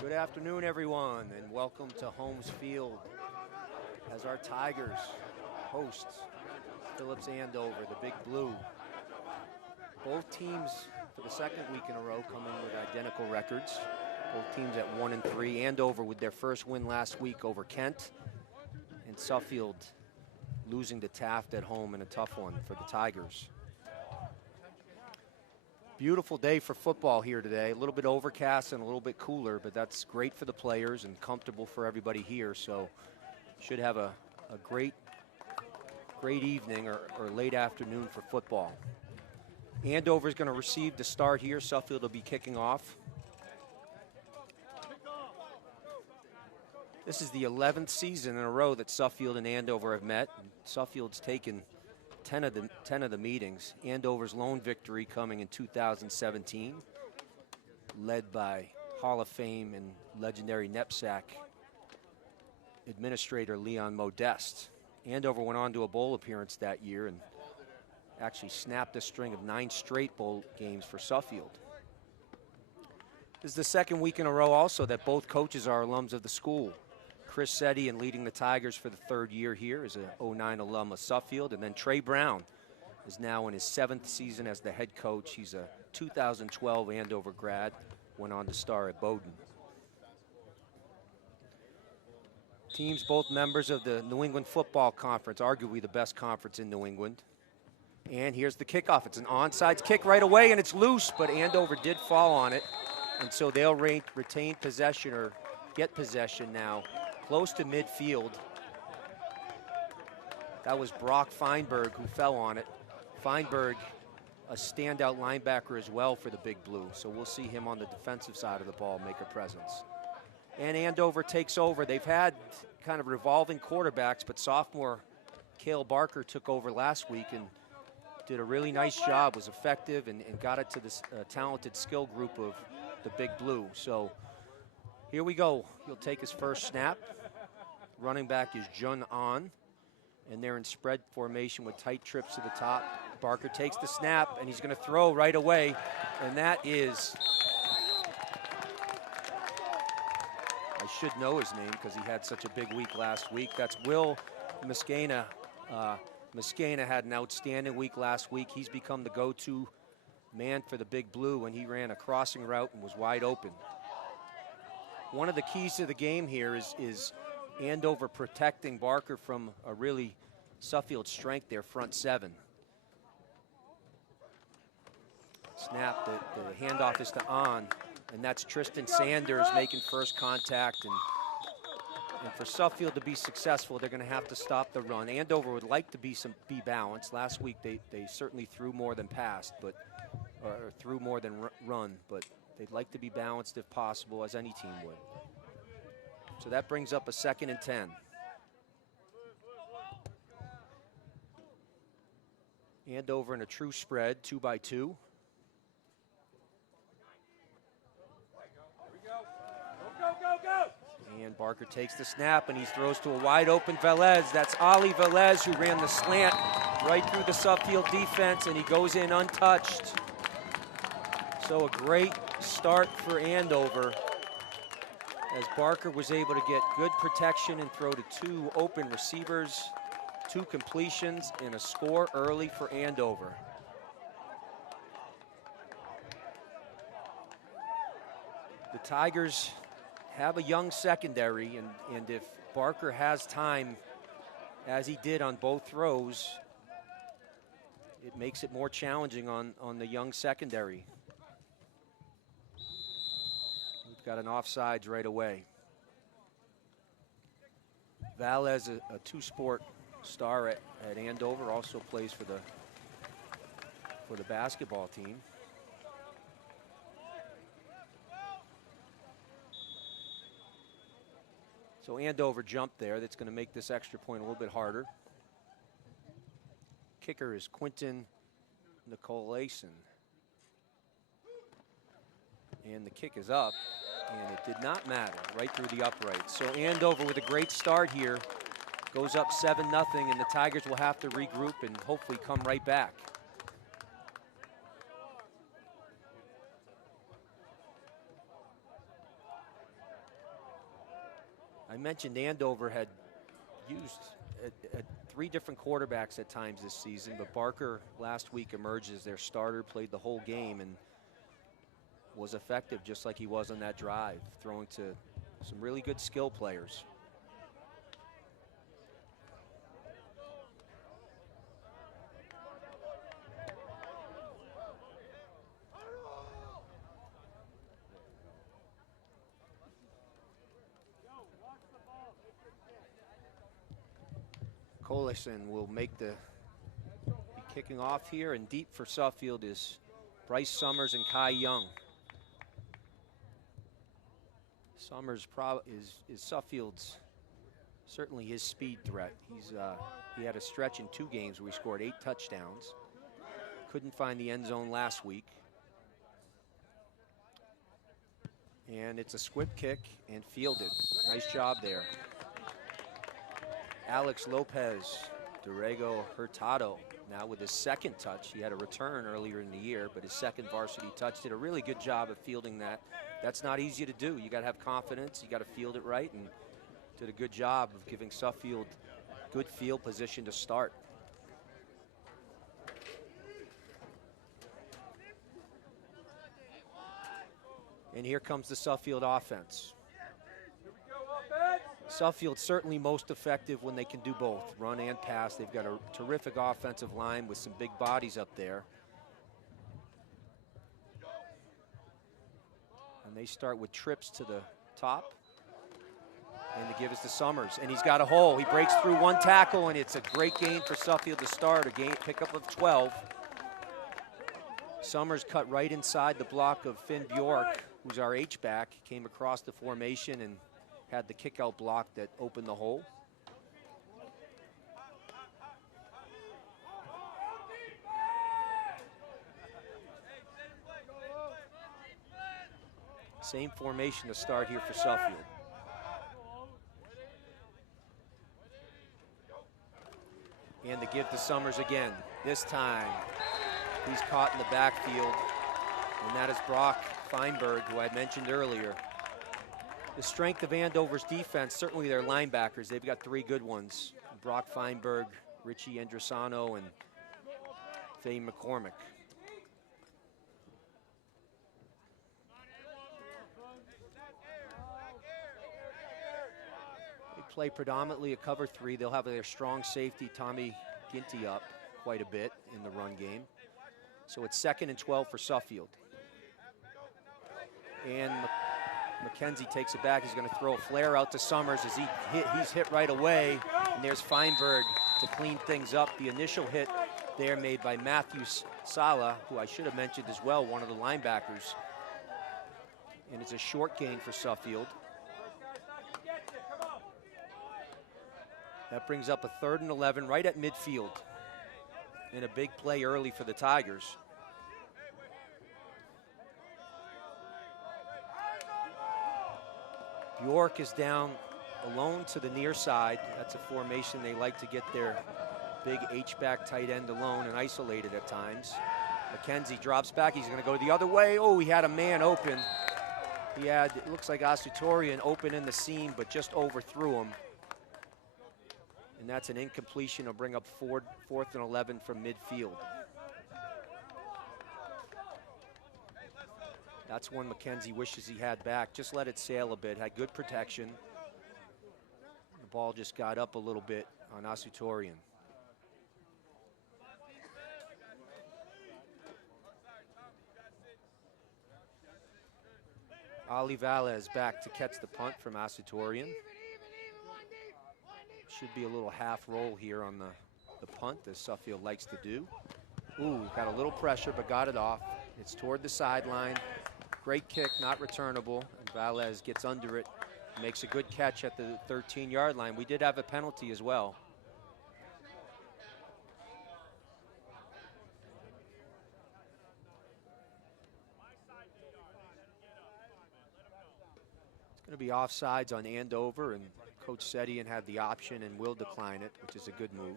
Good afternoon, everyone, and welcome to Holmes Field as our Tigers host Phillips Andover, the Big Blue. Both teams for the second week in a row coming with identical records. Both teams at 1-3. Andover with their first win last week over Kent, and Suffield losing to Taft at home in a tough one for the Tigers. Beautiful day for football here today. A little bit overcast and a little bit cooler, but that's great for the players and comfortable for everybody here. So should have a great evening or late afternoon for football. Andover is going to receive the start here. Suffield will be kicking off. This is the 11th season in a row that Suffield and Andover have met. Suffield's taken 10 of the meetings. Andover's lone victory coming in 2017, led by Hall of Fame and legendary NEPSAC administrator Leon Modeste. Andover went on to a bowl appearance that year and actually snapped a string of 9 straight bowl games for Suffield. This is the second week in a row also that both coaches are alums of the school. Chris Setti, and leading the Tigers for the third year here, is a 09 alum of Suffield. And then Trey Brown is now in his 7th season as the head coach. He's a 2012 Andover grad, went on to star at Bowdoin. Teams both members of the New England Football Conference, arguably the best conference in New England. And here's the kickoff. It's an onside kick right away, and it's loose, but Andover did fall on it. And so they'll retain possession, or get possession now, close to midfield. That was Brock Feinberg who fell on it. Feinberg, a standout linebacker as well for the Big Blue, so we'll see him on the defensive side of the ball make a presence. And Andover takes over. They've had kind of revolving quarterbacks, but sophomore Cale Barker took over last week and did a really nice job, was effective, and got it to this talented skill group of the Big Blue. So here we go. He'll take his first snap. Running back is Jun An, and they're in spread formation with tight trips to the top. Barker takes the snap, and he's going to throw right away, and that is, I should know his name because he had such a big week last week. That's Will Muscana. Muscana had an outstanding week last week. He's become the go-to man for the Big Blue, and he ran a crossing route and was wide open. One of the keys to the game here is Andover protecting Barker from a really Suffield strength, their front seven. Snap, the handoff is to An, and that's Tristan Sanders making first contact. And for Suffield to be successful, they're going to have to stop the run. Andover would like to be balanced. Last week they certainly threw more than passed, or threw more than run, but they'd like to be balanced if possible, as any team would. So that brings up a 2nd and 10. Andover in a true spread, 2-by-2. And Barker takes the snap, and he throws to a wide open Velez. That's Ali Velez, who ran the slant right through the Suffield defense, and he goes in untouched. So a great start for Andover, as Barker was able to get good protection and throw to 2 open receivers, 2 completions, and a score early for Andover. The Tigers have a young secondary, and if Barker has time, as he did on both throws, it makes it more challenging on the young secondary. Got an offsides right away. Valez, a 2-sport star at Andover, also plays for the basketball team. So Andover jumped there. That's going to make this extra point a little bit harder. Kicker is Quinton Nicolason. And the kick is up, and it did not matter, right through the upright. So Andover with a great start here, goes up 7-0, and the Tigers will have to regroup and hopefully come right back. mentioned Andover had used at 3 different quarterbacks at times this season, but Barker last week emerged as their starter, played the whole game, and was effective just like he was on that drive, throwing to some really good skill players. Colison will make the kicking off here, and deep for Suffield is Bryce Summers and Kai Young. Summers is Suffield's, certainly his speed threat. He had a stretch in 2 games where he scored 8 touchdowns. Couldn't find the end zone last week. And it's a squib kick and fielded. Nice job there. Alex Lopez, Dorrego Hurtado, now with his 2nd touch. He had a return earlier in the year, but his 2nd varsity touch. Did a really good job of fielding that. That's not easy to do. You got to have confidence. You got to field it right, and did a good job of giving Suffield good field position to start. And here comes the Suffield offense. Suffield certainly most effective when they can do both, run and pass. They've got a terrific offensive line with some big bodies up there. And they start with trips to the top. And the give is to Summers, and he's got a hole. He breaks through 1 tackle, and it's a great gain for Suffield to start, a pickup of 12. Summers cut right inside the block of Finn Bjork, who's our H-back, came across the formation and had the kick-out block that opened the hole. Same formation to start here for Suffield. And the give to Summers again. This time, he's caught in the backfield, and that is Brock Feinberg, who I mentioned earlier. The strength of Andover's defense, certainly their linebackers, they've got 3 good ones. Brock Feinberg, Richie Andresano, and Faye McCormick. They play predominantly a cover 3. They'll have their strong safety, Tommy Ginty, up quite a bit in the run game. So it's 2nd and 12 for Suffield. And McKenzie takes it back. He's going to throw a flare out to Summers as he's hit right away. And there's Feinberg to clean things up. The initial hit there made by Matthew Sala, who I should have mentioned as well, one of the linebackers. And it's a short gain for Suffield. That brings up a 3rd and 11 right at midfield. And a big play early for the Tigers. Bjork is down alone to the near side. That's a formation they like to get their big H-back tight end alone and isolated at times. McKenzie drops back. He's going to go the other way. Oh, he had a man open. He had, it looks like Asutorian open in the seam, but just overthrew him. And that's an incompletion. It'll bring up 4th and 11 from midfield. That's one McKenzie wishes he had back. Just let it sail a bit. Had good protection. The ball just got up a little bit on Asutorian. Ali Valles back to catch the punt from Asutorian. Should be a little half roll here on the punt, as Suffield likes to do. Ooh, got a little pressure, but got it off. It's toward the sideline. Great kick, not returnable. And Valles gets under it, makes a good catch at the 13-yard line. We did have a penalty as well. It's going to be offsides on Andover, and Coach Sedian had the option and will decline it, which is a good move.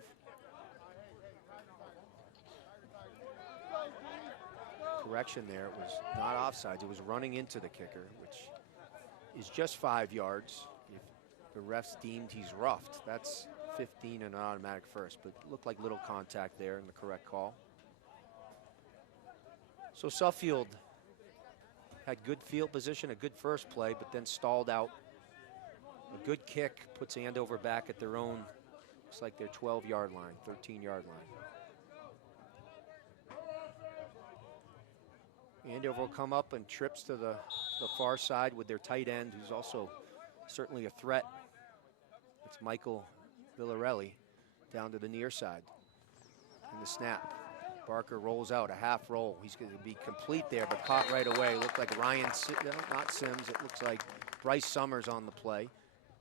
Correction there, it was not offsides, it was running into the kicker, which is just 5 yards. the refs deemed he's roughed. That's 15 and an automatic first, but looked like little contact there and the correct call. So Suffield had good field position, a good first play, but then stalled out. A good kick puts Andover back at their own, looks like their 12-yard line, 13-yard line. Andover will come up and trips to the far side with their tight end, who's also certainly a threat. It's Michael Villarelli down to the near side. And the snap. Barker rolls out, a half roll. He's going to be complete there, but caught right away. Looked like not Sims, it looks like Bryce Summers on the play.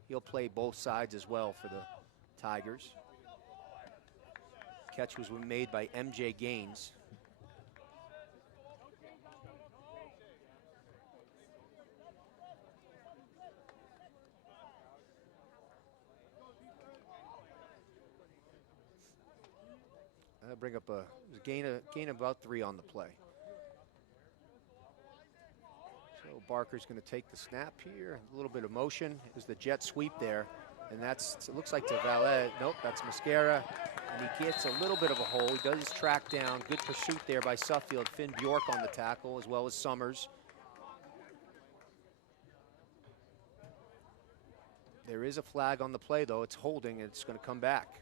He'll play both sides as well for the Tigers. Catch was made by MJ Gaines. Bring up a gain about 3 on the play. So Barker's going to take the snap here. A little bit of motion is the jet sweep there, and it looks like to Valet. Nope, that's Mascara, and he gets a little bit of a hole. He does track down. Good pursuit there by Suffield. Finn Bjork on the tackle as well as Summers. There is a flag on the play though. It's holding, and it's going to come back.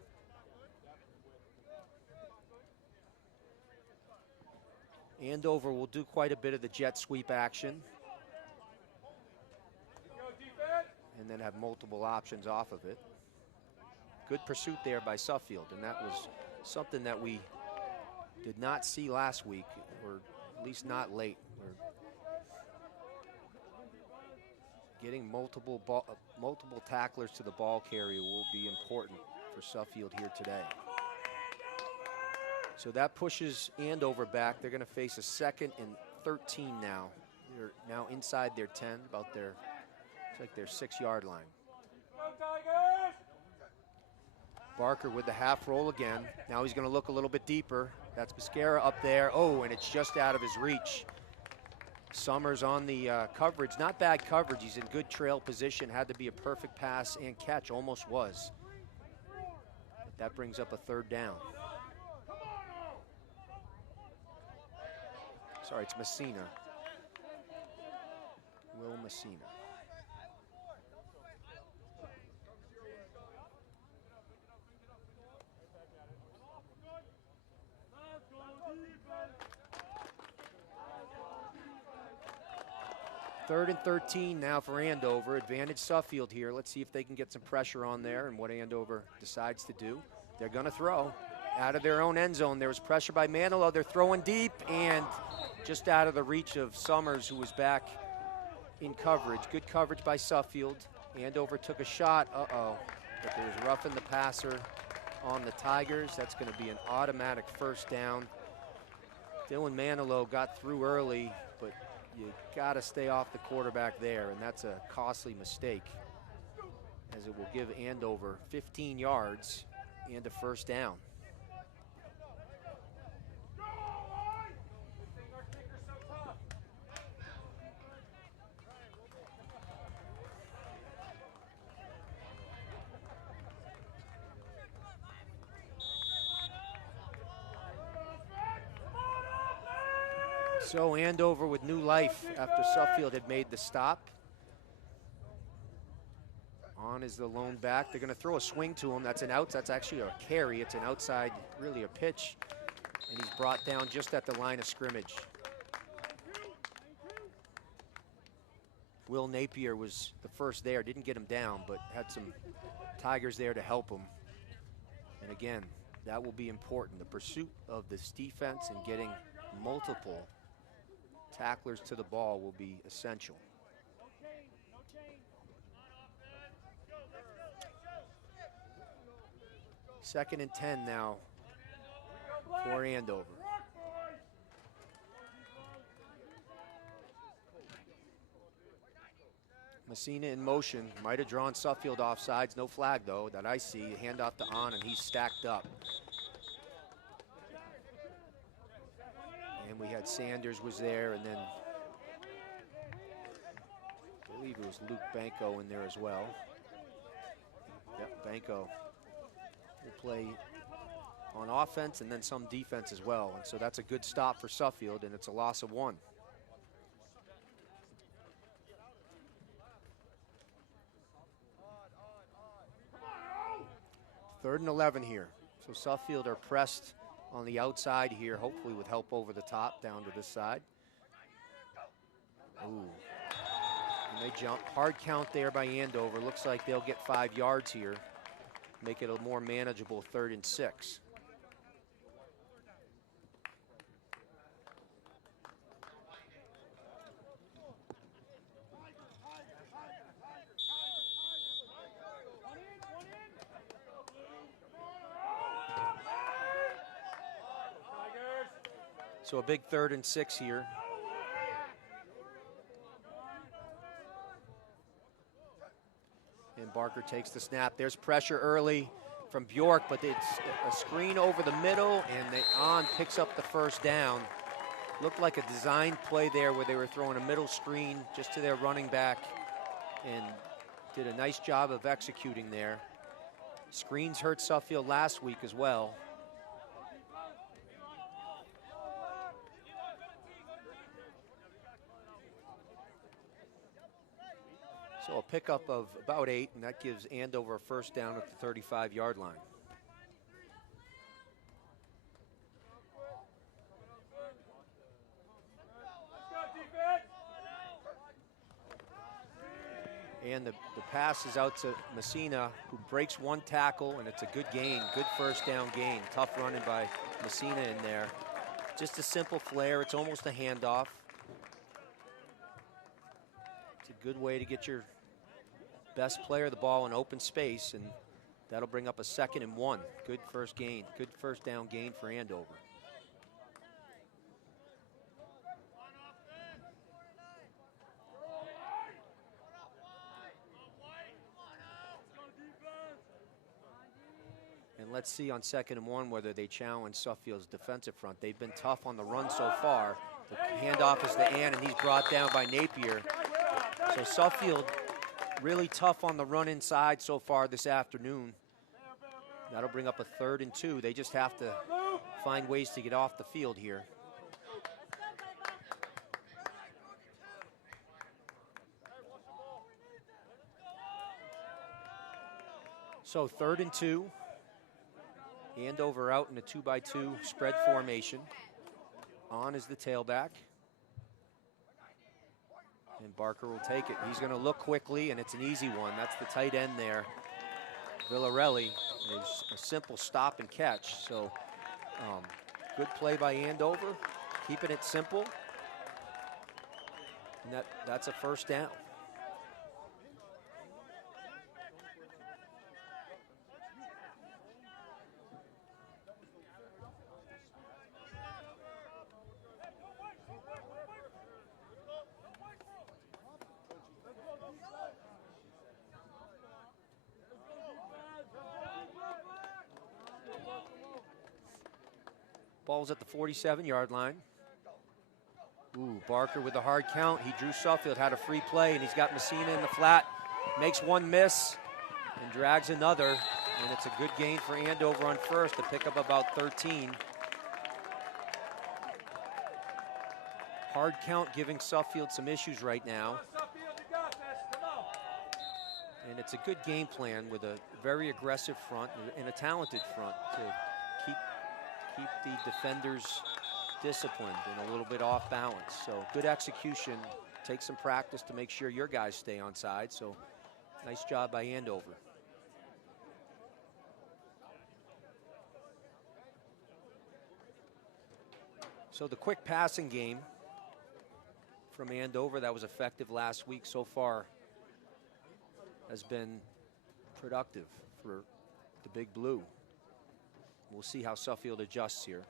Andover will do quite a bit of the jet sweep action and then have multiple options off of it. Good pursuit there by Suffield, and that was something that we did not see last week, or at least not late. Getting multiple tacklers to the ball carrier will be important for Suffield here today. So that pushes Andover back. They're going to face a 2nd and 13 now. They're now inside their 10, about their, it's like their 6-yard line. Barker with the half roll again. Now he's going to look a little bit deeper. That's Mascara up there. Oh, and it's just out of his reach. Summers on the coverage. Not bad coverage. He's in good trail position. Had to be a perfect pass and catch. Almost was. But that brings up a 3rd down. Sorry, it's Messina. Will Messina. Third and 13 now for Andover. Advantage Suffield here. Let's see if they can get some pressure on there and what Andover decides to do. They're going to throw out of their own end zone. There was pressure by Manilow. They're throwing deep and just out of the reach of Summers, who was back in coverage. Good coverage by Suffield. Andover took a shot. Uh-oh. But there was roughing the passer on the Tigers. That's going to be an automatic 1st down. Dylan Manilow got through early, but you got to stay off the quarterback there, and that's a costly mistake, as it will give Andover 15 yards and a 1st down. So Andover with new life after Suffield had made the stop. On is the lone back. They're going to throw a swing to him. That's an out. That's actually a carry. It's an outside, really a pitch. And he's brought down just at the line of scrimmage. Will Napier was the first there. Didn't get him down, but had some Tigers there to help him. And again, that will be important. The pursuit of this defense and getting multiple tacklers to the ball will be essential. Second and 10 now for Andover. Messina in motion, might have drawn Suffield offsides, no flag though that I see. Hand off to On, and he's stacked up. And we had Sanders was there, and then I believe it was Luke Banco in there as well. Yep, Banco will play on offense and then some defense as well. And so that's a good stop for Suffield, and it's a loss of 1. Third and 11 here. So Suffield are pressed on the outside here, hopefully with help over the top down to this side. Ooh. And they jump. Hard count there by Andover. Looks like they'll get 5 yards here. Make it a more manageable 3rd and 6. So a big 3rd and 6 here. And Barker takes the snap. There's pressure early from Bjork, but it's a screen over the middle, and On picks up the 1st down. Looked like a design play there where they were throwing a middle screen just to their running back, and did a nice job of executing there. Screens hurt Suffield last week as well. So a pickup of about 8, and that gives Andover a 1st down at the 35-yard line. And the pass is out to Messina, who breaks 1 tackle, and it's a good gain, good 1st down gain. Tough running by Messina in there. Just a simple flare. It's almost a handoff. It's a good way to get your best player the ball in open space, and that'll bring up a 2nd and 1. Good 1st gain, good 1st down gain for Andover. And let's see on 2nd and 1 whether they challenge Suffield's defensive front. They've been tough on the run so far. The handoff is to Ann, and he's brought down by Napier. So Suffield really tough on the run inside so far this afternoon. That'll bring up a 3rd and 2. They just have to find ways to get off the field here. So 3rd and 2. Andover out in a 2-by-2 spread formation. On is the tailback. And Barker will take it. He's going to look quickly, and it's an easy one. That's the tight end there, Villarelli. It's a simple stop and catch. So good play by Andover, keeping it simple. And that's a 1st down. Ball's at the 47-yard line. Ooh, Barker with a hard count. He drew Suffield, had a free play, and he's got Messina in the flat. Makes 1 miss and drags another. And it's a good gain for Andover on 1st to pick up about 13. Hard count giving Suffield some issues right now. And it's a good game plan with a very aggressive front and a talented front to keep the defenders disciplined and a little bit off balance. So good execution. Take some practice to make sure your guys stay on side. So nice job by Andover. So the quick passing game from Andover that was effective last week so far has been productive for the Big Blue. We'll see how Suffield adjusts here.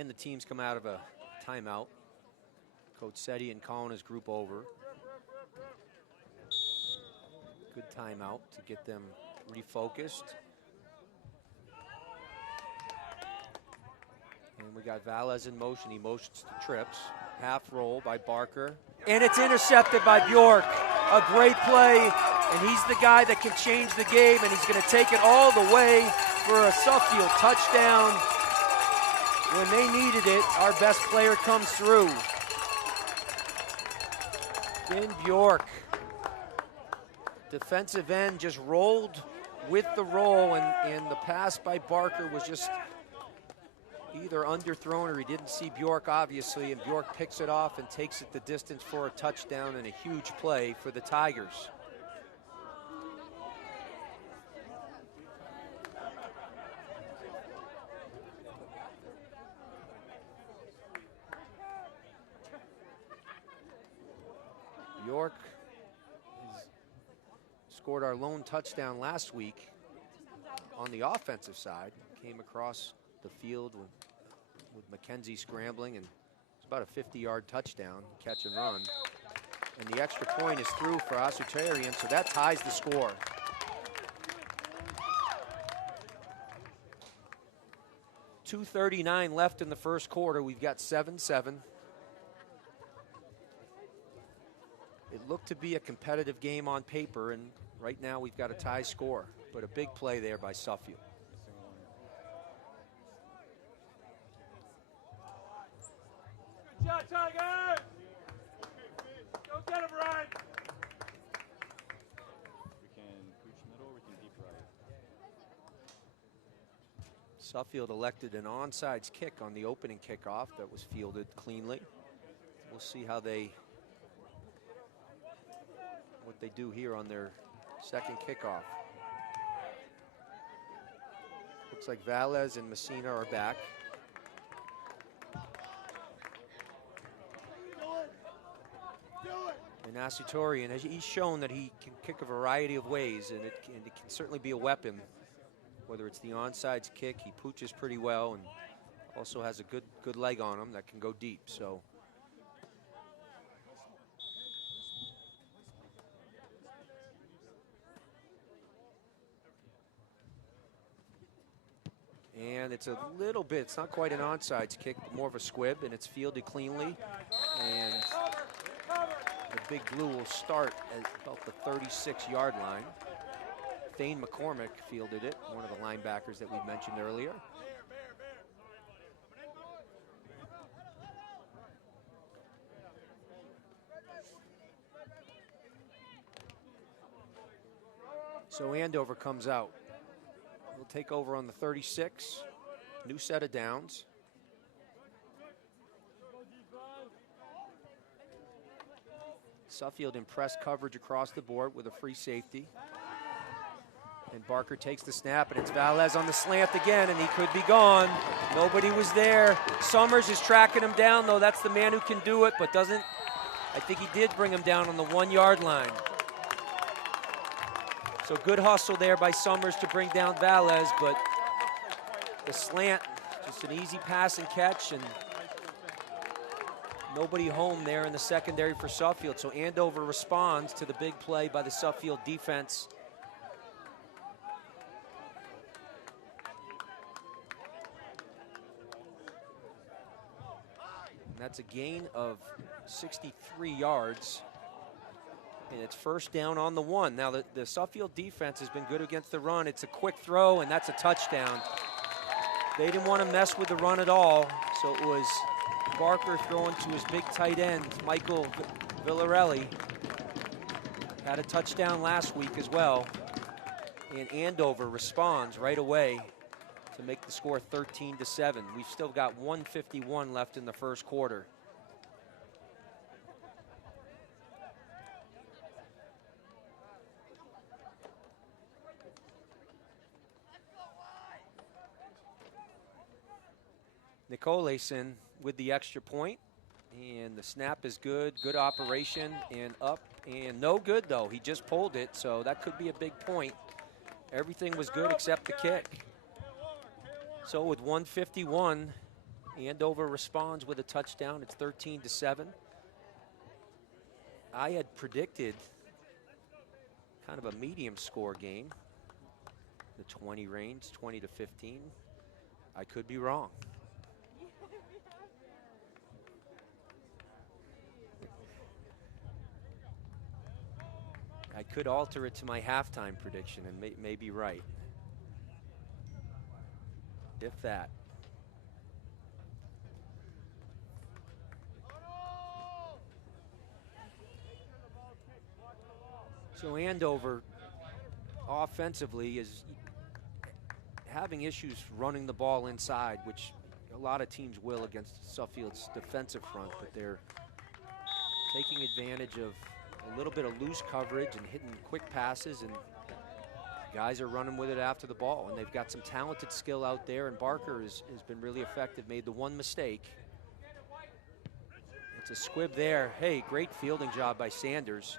And the teams come out of a timeout. Coach Setti and calling his group over. Good timeout to get them refocused. And we got Valles in motion. He motions to trips. Half roll by Barker. And it's intercepted by Bjork. A great play. And he's the guy that can change the game. And he's going to take it all the way for a Suffield touchdown. When they needed it, our best player comes through. Finn Bjork. Defensive end just rolled with the roll, and the pass by Barker was just either underthrown or he didn't see Bjork, obviously, and Bjork picks it off and takes it the distance for a touchdown and a huge play for the Tigers. Bjork scored our lone touchdown last week on the offensive side. Came across the field with McKenzie scrambling, and it's about a 50-yard touchdown, catch and run. And the extra point is through for Asutarian, so that ties the score. .239 left in the first quarter. We've got 7-7. It looked to be a competitive game on paper, and right now we've got a tie score, but a big play there by Suffield. Good shot, Tiger! Go get him, Ryan! We can pooch middle, we can deep right. Suffield elected an onside kick on the opening kickoff that was fielded cleanly. We'll see how what they do here on their second kickoff. Looks like Valles and Messina are back. And Asutarian, he's shown that he can kick a variety of ways, and it can certainly be a weapon. Whether it's the onside kick, he pooches pretty well, and also has a good leg on him that can go deep. So. And it's a little bit, it's not quite an onside kick, but more of a squib, and it's fielded cleanly. And the Big Blue will start at about the 36-yard line. Thane McCormick fielded it, one of the linebackers that we mentioned earlier. So Andover comes out. He'll take over on the 36. New set of downs. Suffield in press coverage across the board with a free safety. And Barker takes the snap, and it's Valles on the slant again, and he could be gone. Nobody was there. Summers is tracking him down, though. That's the man who can do it, but doesn't. I think he did bring him down on the 1-yard line. So good hustle there by Summers to bring down Valles, but the slant, just an easy pass and catch, and nobody home there in the secondary for Suffield. So Andover responds to the big play by the Suffield defense. And that's a gain of 63 yards. And it's first down on the 1. Now, the Suffield defense has been good against the run. It's a quick throw, and that's a touchdown. They didn't want to mess with the run at all, so it was Barker throwing to his big tight end, Michael Villarelli. Had a touchdown last week as well. And Andover responds right away to make the score 13-7. We've still got 1:51 left in the first quarter. Nicolason with the extra point, and the snap is good operation, and up, and no good though. He just pulled it, so that could be a big point. Everything was good except the kick. So with 1:51 Andover responds with a touchdown. It's 13-7. I had predicted kind of a medium score game, the 20 range, 20 to 15. I could be wrong. I could alter it to my halftime prediction and may be right. If that. So Andover offensively is having issues running the ball inside, which a lot of teams will against Suffield's defensive front, but they're taking advantage of a little bit of loose coverage and hitting quick passes, and guys are running with it after the ball, and they've got some talented skill out there, and Barker has been really effective, made the one mistake. It's a squib there. Hey, great fielding job by Sanders,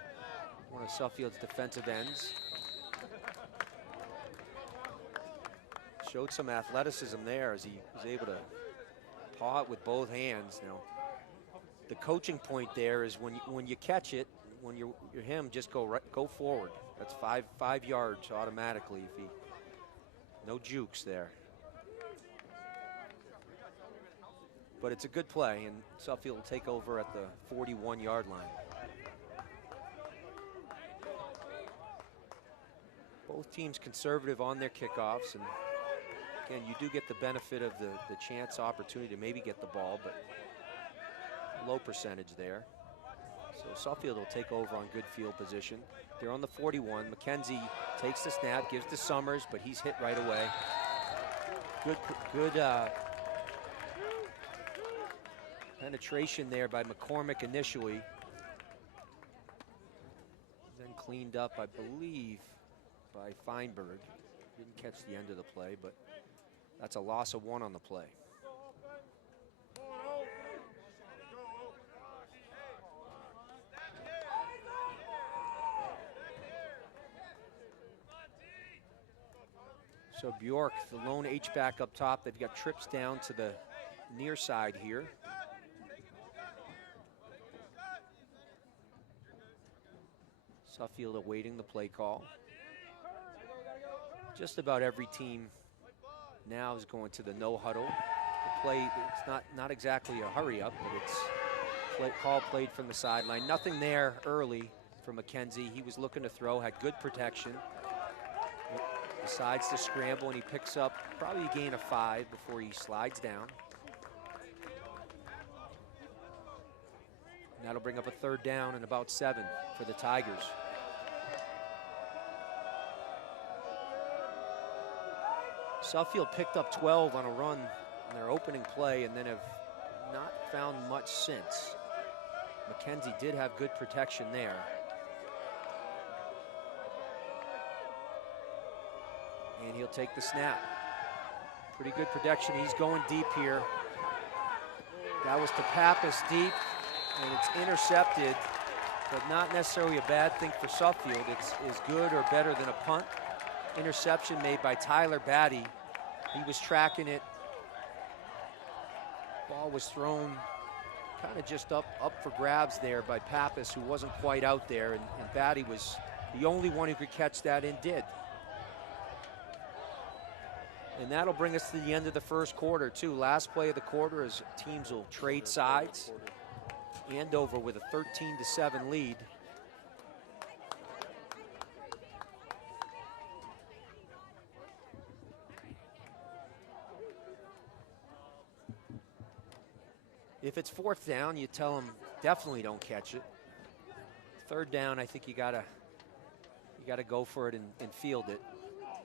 one of Suffield's defensive ends. Showed some athleticism there as he was able to paw it with both hands. Now, the coaching point there is when you catch it, when you're him, just go forward. That's five yards automatically. No jukes there. But it's a good play, and Suffield will take over at the 41-yard line. Both teams conservative on their kickoffs, and again, you do get the benefit of the chance opportunity to maybe get the ball, but low percentage there. So Suffield will take over on good field position. They're on the 41. McKenzie takes the snap, gives to Summers, but he's hit right away. Good penetration there by McCormick initially. Then cleaned up, I believe, by Feinberg. Didn't catch the end of the play, but that's a loss of 1 on the play. So Bjork, the lone H-back up top. They've got trips down to the near side here. Suffield awaiting the play call. Just about every team now is going to the no huddle. The play, it's not exactly a hurry up, but it's call played from the sideline. Nothing there early for McKenzie. He was looking to throw, had good protection. Decides to scramble, and he picks up probably a gain of 5 before he slides down. And that'll bring up a 3rd down and about 7 for the Tigers. Suffield picked up 12 on a run in their opening play and then have not found much since. McKenzie did have good protection there. And he'll take the snap. Pretty good protection. He's going deep here. That was to Pappas deep, and it's intercepted, but not necessarily a bad thing for Suffield. It's as good or better than a punt. Interception made by Tyler Batty. He was tracking it. Ball was thrown kind of just up for grabs there by Pappas, who wasn't quite out there, and Batty was the only one who could catch that and did. And that'll bring us to the end of the first quarter, too. Last play of the quarter as teams will trade sides. Andover with a 13-7 lead. If it's 4th down, you tell them definitely don't catch it. 3rd down, I think you gotta go for it and field it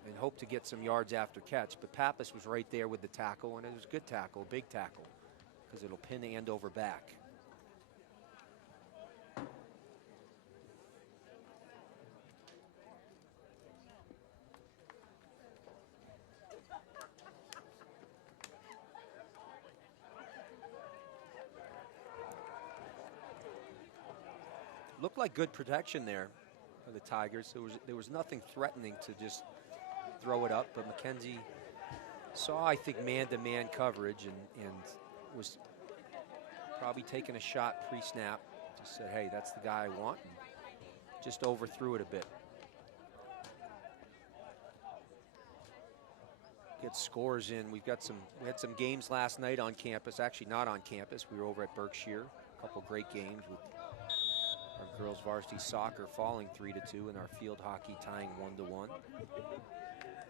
and hope to get some yards after catch. But Pappas was right there with the tackle, and it was a good tackle, big tackle, because it'll pin Andover back. Looked like good protection there for the Tigers. There was nothing threatening to just throw it up, but McKenzie saw, I think, man-to-man coverage and was probably taking a shot pre-snap. Just said, hey, that's the guy I want. And just overthrew it a bit. Get scores in. We had some games last night on campus. Actually, not on campus. We were over at Berkshire. A couple great games with our girls varsity soccer falling 3-2 and our field hockey tying 1-1.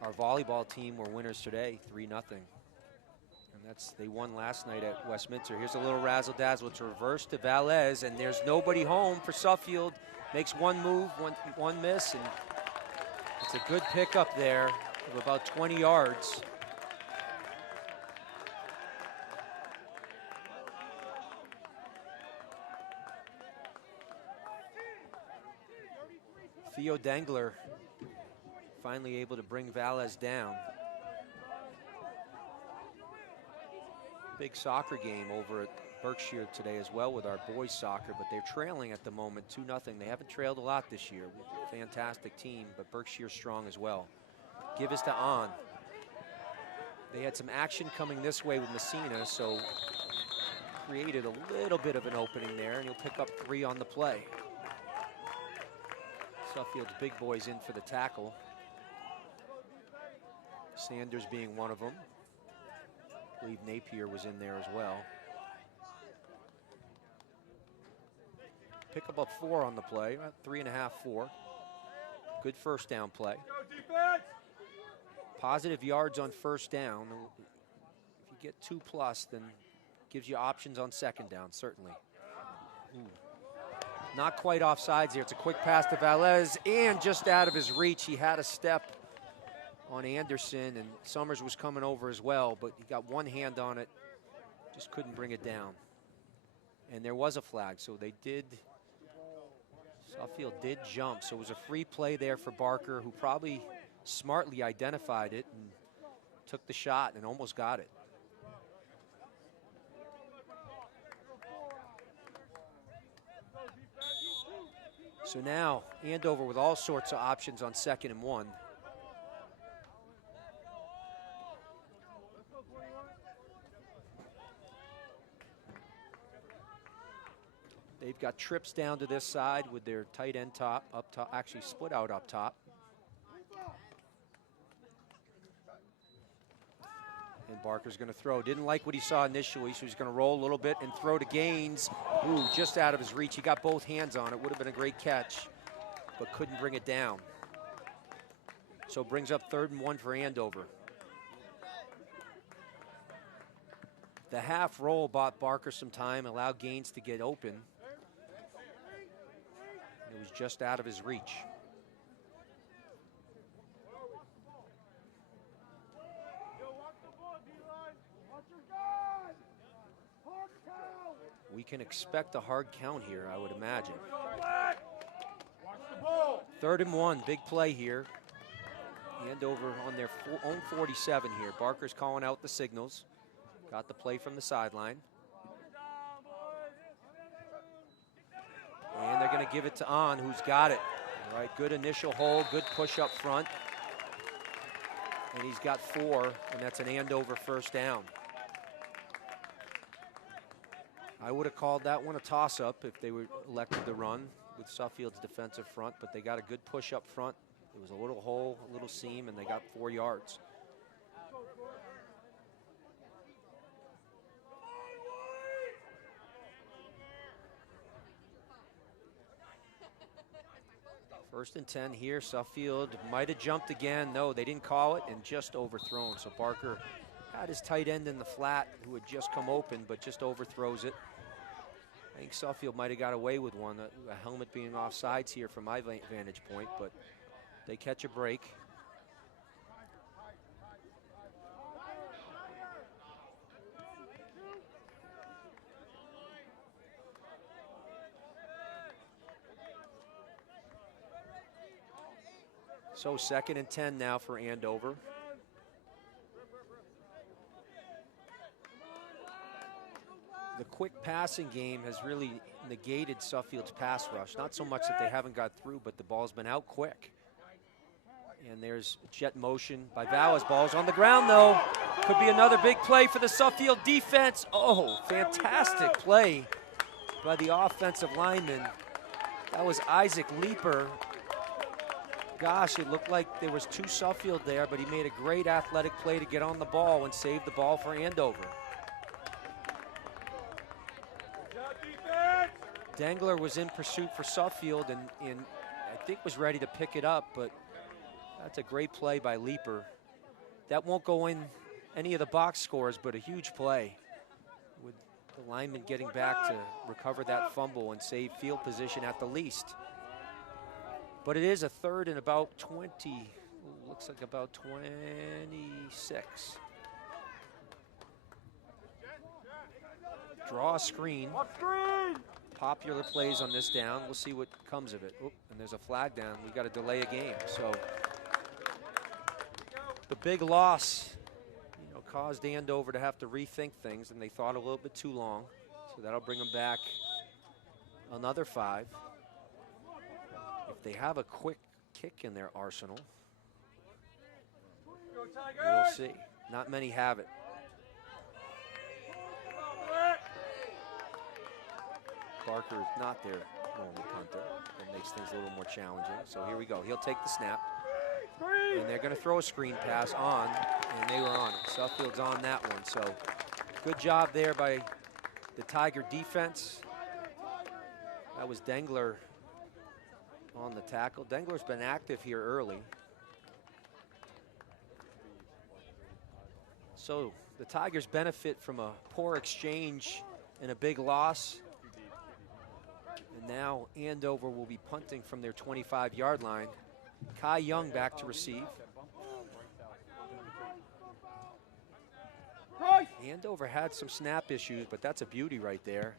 Our volleyball team were winners today, 3-0. And they won last night at Westminster. Here's a little razzle-dazzle. It's a reverse to Valles, and there's nobody home for Suffield. Makes one move, one miss, and it's a good pickup there of about 20 yards. Theo Dengler finally able to bring Valles down. Big soccer game over at Berkshire today as well with our boys soccer, but they're trailing at the moment 2-0. They haven't trailed a lot this year. Fantastic team, but Berkshire's strong as well. Give us to On. They had some action coming this way with Messina, so created a little bit of an opening there, and he'll pick up 3 on the play. Suffield's big boys in for the tackle. Sanders being one of them. I believe Napier was in there as well. Pick up a 4 on the play, about 3.5, 4. Good first down play. Positive yards on first down. If you get 2+, then gives you options on second down, certainly. Ooh. Not quite offsides here. It's a quick pass to Valles, and just out of his reach. He had a step on Anderson, and Summers was coming over as well, but he got one hand on it, just couldn't bring it down. And there was a flag, so Suffield did jump, so it was a free play there for Barker, who probably smartly identified it and took the shot and almost got it. So now Andover with all sorts of options on 2nd and 1. They've got trips down to this side with their tight end up top, actually split out up top. And Barker's going to throw. Didn't like what he saw initially, so he's going to roll a little bit and throw to Gaines. Ooh, just out of his reach. He got both hands on it. Would have been a great catch, but couldn't bring it down. So brings up 3rd and 1 for Andover. The half roll bought Barker some time, allowed Gaines to get open. It was just out of his reach. We can expect a hard count here, I would imagine. 3rd and 1, big play here. Andover on their own 47 here. Barker's calling out the signals. Got the play from the sideline. And they're going to give it to On, who's got it. All right, good initial hold, good push up front. And he's got 4, and that's an Andover first down. I would have called that one a toss-up if they were elected to run with Suffield's defensive front, but they got a good push up front. It was a little hole, a little seam, and they got 4 yards. First and 10 here. Suffield might have jumped again. No, they didn't call it, and just overthrown. So Barker had his tight end in the flat who had just come open, but just overthrows it. I think Suffield might have got away with one, a helmet being offsides here from my vantage point, but they catch a break. So 2nd and 10 now for Andover. The quick passing game has really negated Suffield's pass rush. Not so much that they haven't got through, but the ball's been out quick. And there's jet motion by Vallis. Ball's on the ground, though. Could be another big play for the Suffield defense. Oh, fantastic play by the offensive lineman. That was Isaac Leeper. Gosh, it looked like there was two Suffield there, but he made a great athletic play to get on the ball and save the ball for Andover. Dengler was in pursuit for Suffield and I think was ready to pick it up, but that's a great play by Leeper. That won't go in any of the box scores, but a huge play with the lineman getting back to recover that fumble and save field position at the least. But it is a third and about 20, looks like about 26. Draw a screen. Popular plays on this down. We'll see what comes of it. Oop, and there's a flag down. We got to delay a game. So the big loss, caused Andover to have to rethink things, and they thought a little bit too long. So that'll bring them back another 5. If they have a quick kick in their arsenal, we'll see. Not many have it. Barker is not their normal punter. That makes things a little more challenging. So here we go. He'll take the snap. And they're going to throw a screen pass on, and they were on it. Suffield's on that one. So good job there by the Tiger defense. That was Dengler on the tackle. Dengler's been active here early. So the Tigers benefit from a poor exchange and a big loss. And now Andover will be punting from their 25-yard line. Kai Young back to receive. Andover had some snap issues, but that's a beauty right there.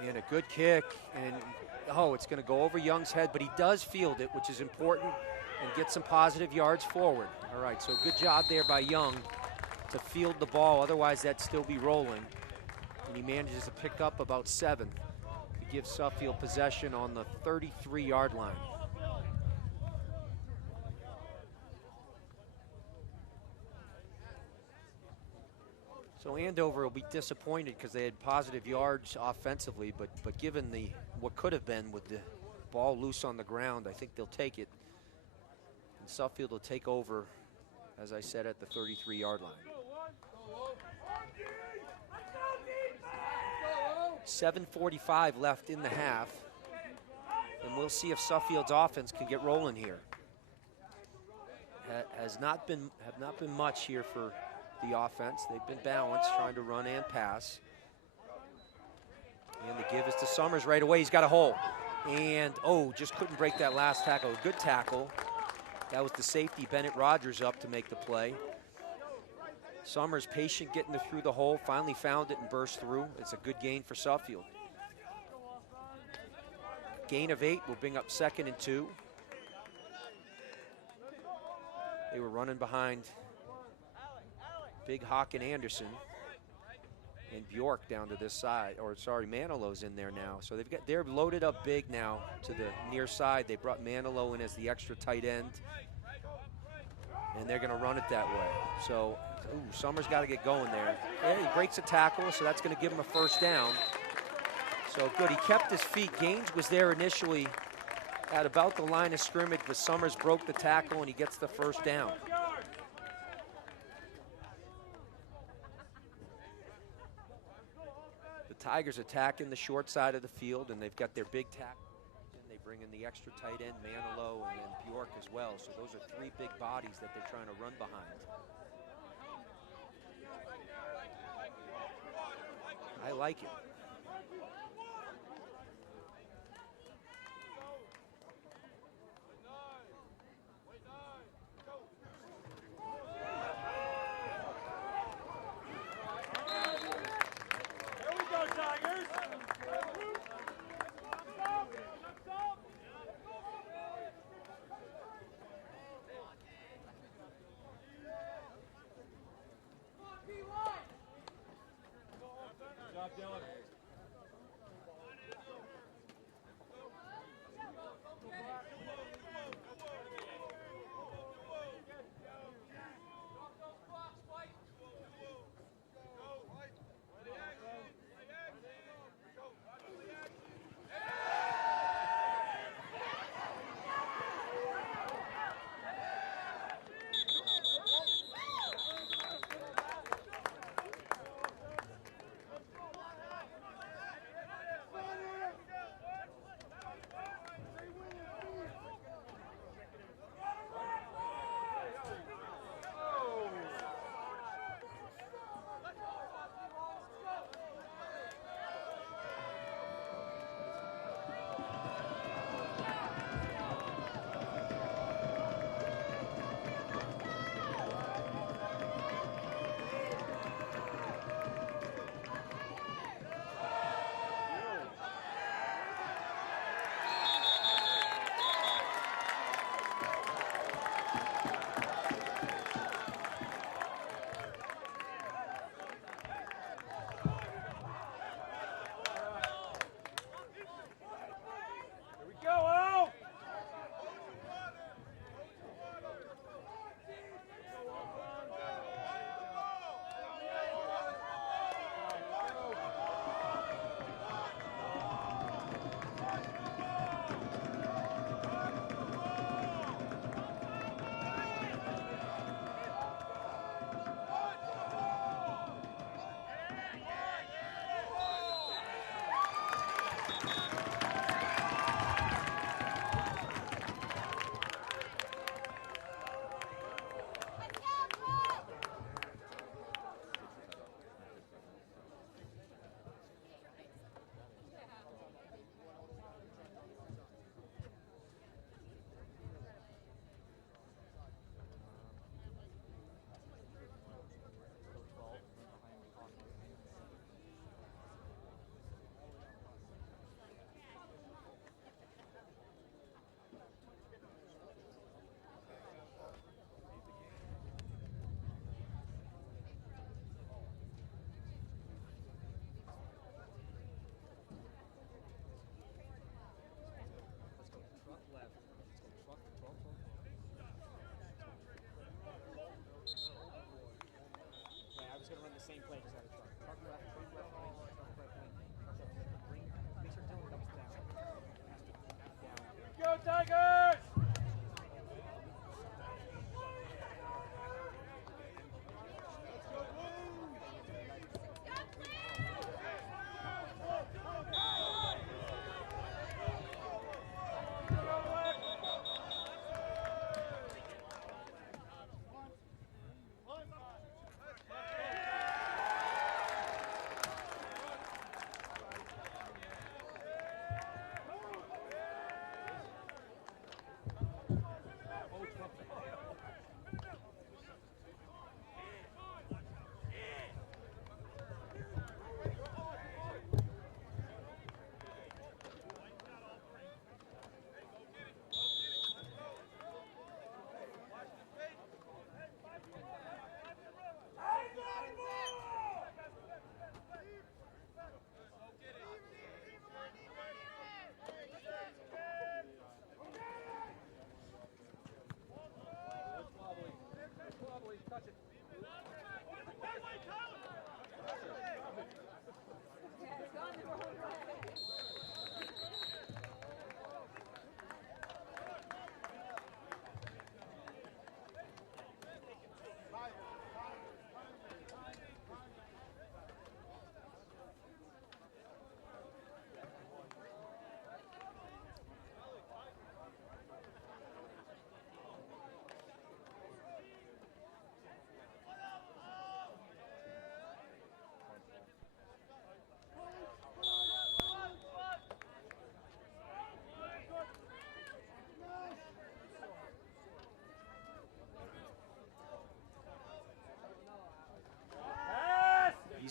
And a good kick, and it's going to go over Young's head, but he does field it, which is important, and get some positive yards forward. All right, so good job there by Young to field the ball. Otherwise, that'd still be rolling. And he manages to pick up about 7 to give Suffield possession on the 33-yard line. So Andover will be disappointed because they had positive yards offensively, but given what could have been with the ball loose on the ground, I think they'll take it. And Suffield will take over, as I said, at the 33-yard line. 7:45 left in the half, and we'll see if Suffield's offense can get rolling here. Have not been much here for the offense. They've been balanced, trying to run and pass. And the give is to Summers right away. He's got a hole. And, just couldn't break that last tackle. A good tackle. That was the safety, Bennett Rogers, up to make the play. Summers patient getting through the hole, finally found it and burst through. It's a good gain for Suffield. Gain of 8 will bring up 2nd and 2. They were running behind Big Hawk and Anderson, and Bjork down to this side, Manilow's in there now. So they're loaded up big now to the near side. They brought Manilow in as the extra tight end, and they're gonna run it that way. So, Summers got to get going there. Yeah, he breaks a tackle, so that's gonna give him a 1st down. So good, he kept his feet. Gaines was there initially at about the line of scrimmage, but Summers broke the tackle and he gets the 1st down. Tigers attacking the short side of the field, and they've got their big tackle. And they bring in the extra tight end, Manilow, and then Bjork as well. So those are 3 big bodies that they're trying to run behind. I like it.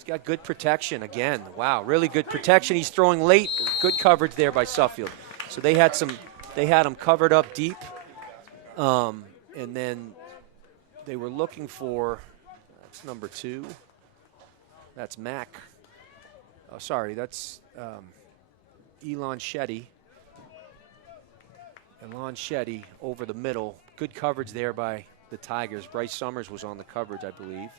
He's got good protection again. Wow, really good protection. He's throwing late. Good coverage there by Suffield. So they had him covered up deep. And then they were looking for, that's number 2. That's Mack. Oh, sorry, that's Elon Shetty. Elon Shetty over the middle. Good coverage there by the Tigers. Bryce Summers was on the coverage, I believe.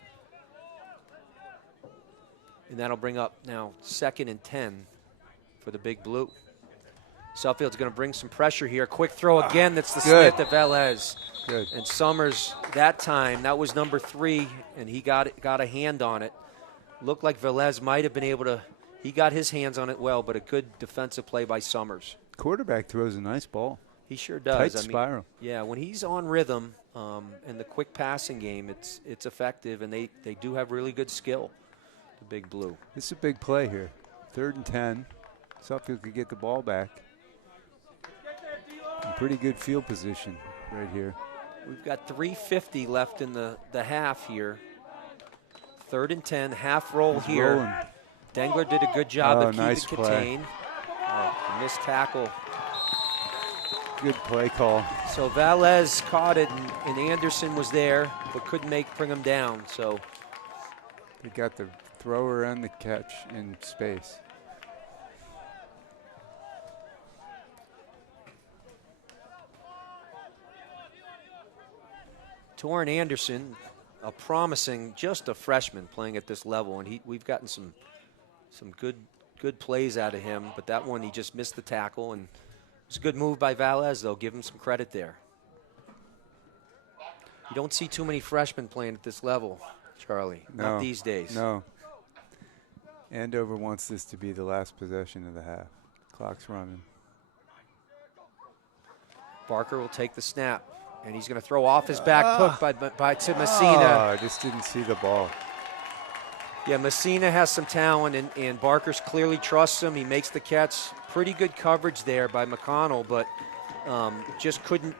And that'll bring up now 2nd and 10 for the Big Blue. Southdale's going to bring some pressure here. Quick throw again. That's the Smith to Velez. Good. And Summers, that time, that was number 3, and he got a hand on it. Looked like Velez might have been able to. He got his hands on it well, but a good defensive play by Summers. Quarterback throws a nice ball. He sure does. Tight spiral. Yeah, when he's on rhythm in the quick passing game, it's effective, and they do have really good skill, the Big Blue. This is a big play here. 3rd and 10. Suffield could get the ball back. In pretty good field position right here. We've got 3:50 left in the half here. 3rd and 10, half roll He's here. rolling. Dengler did a good job of keeping nice contained. Missed tackle. Good play call. So Velez caught it, and Anderson was there, but couldn't bring him down. So They got the thrower and the catch in space. Torrin Anderson, a promising, just a freshman playing at this level, and we've gotten some good plays out of him, but that one he just missed the tackle, and it was a good move by Velez, though. Give him some credit there. You don't see too many freshmen playing at this level, Charlie. No, not these days. No. Andover wants this to be the last possession of the half. Clock's running. Barker will take the snap, and he's going to throw off his back foot by to Messina. Oh, I just didn't see the ball. Yeah, Messina has some talent, and Barker's clearly trusts him. He makes the catch. Pretty good coverage there by McConnell, but just couldn't.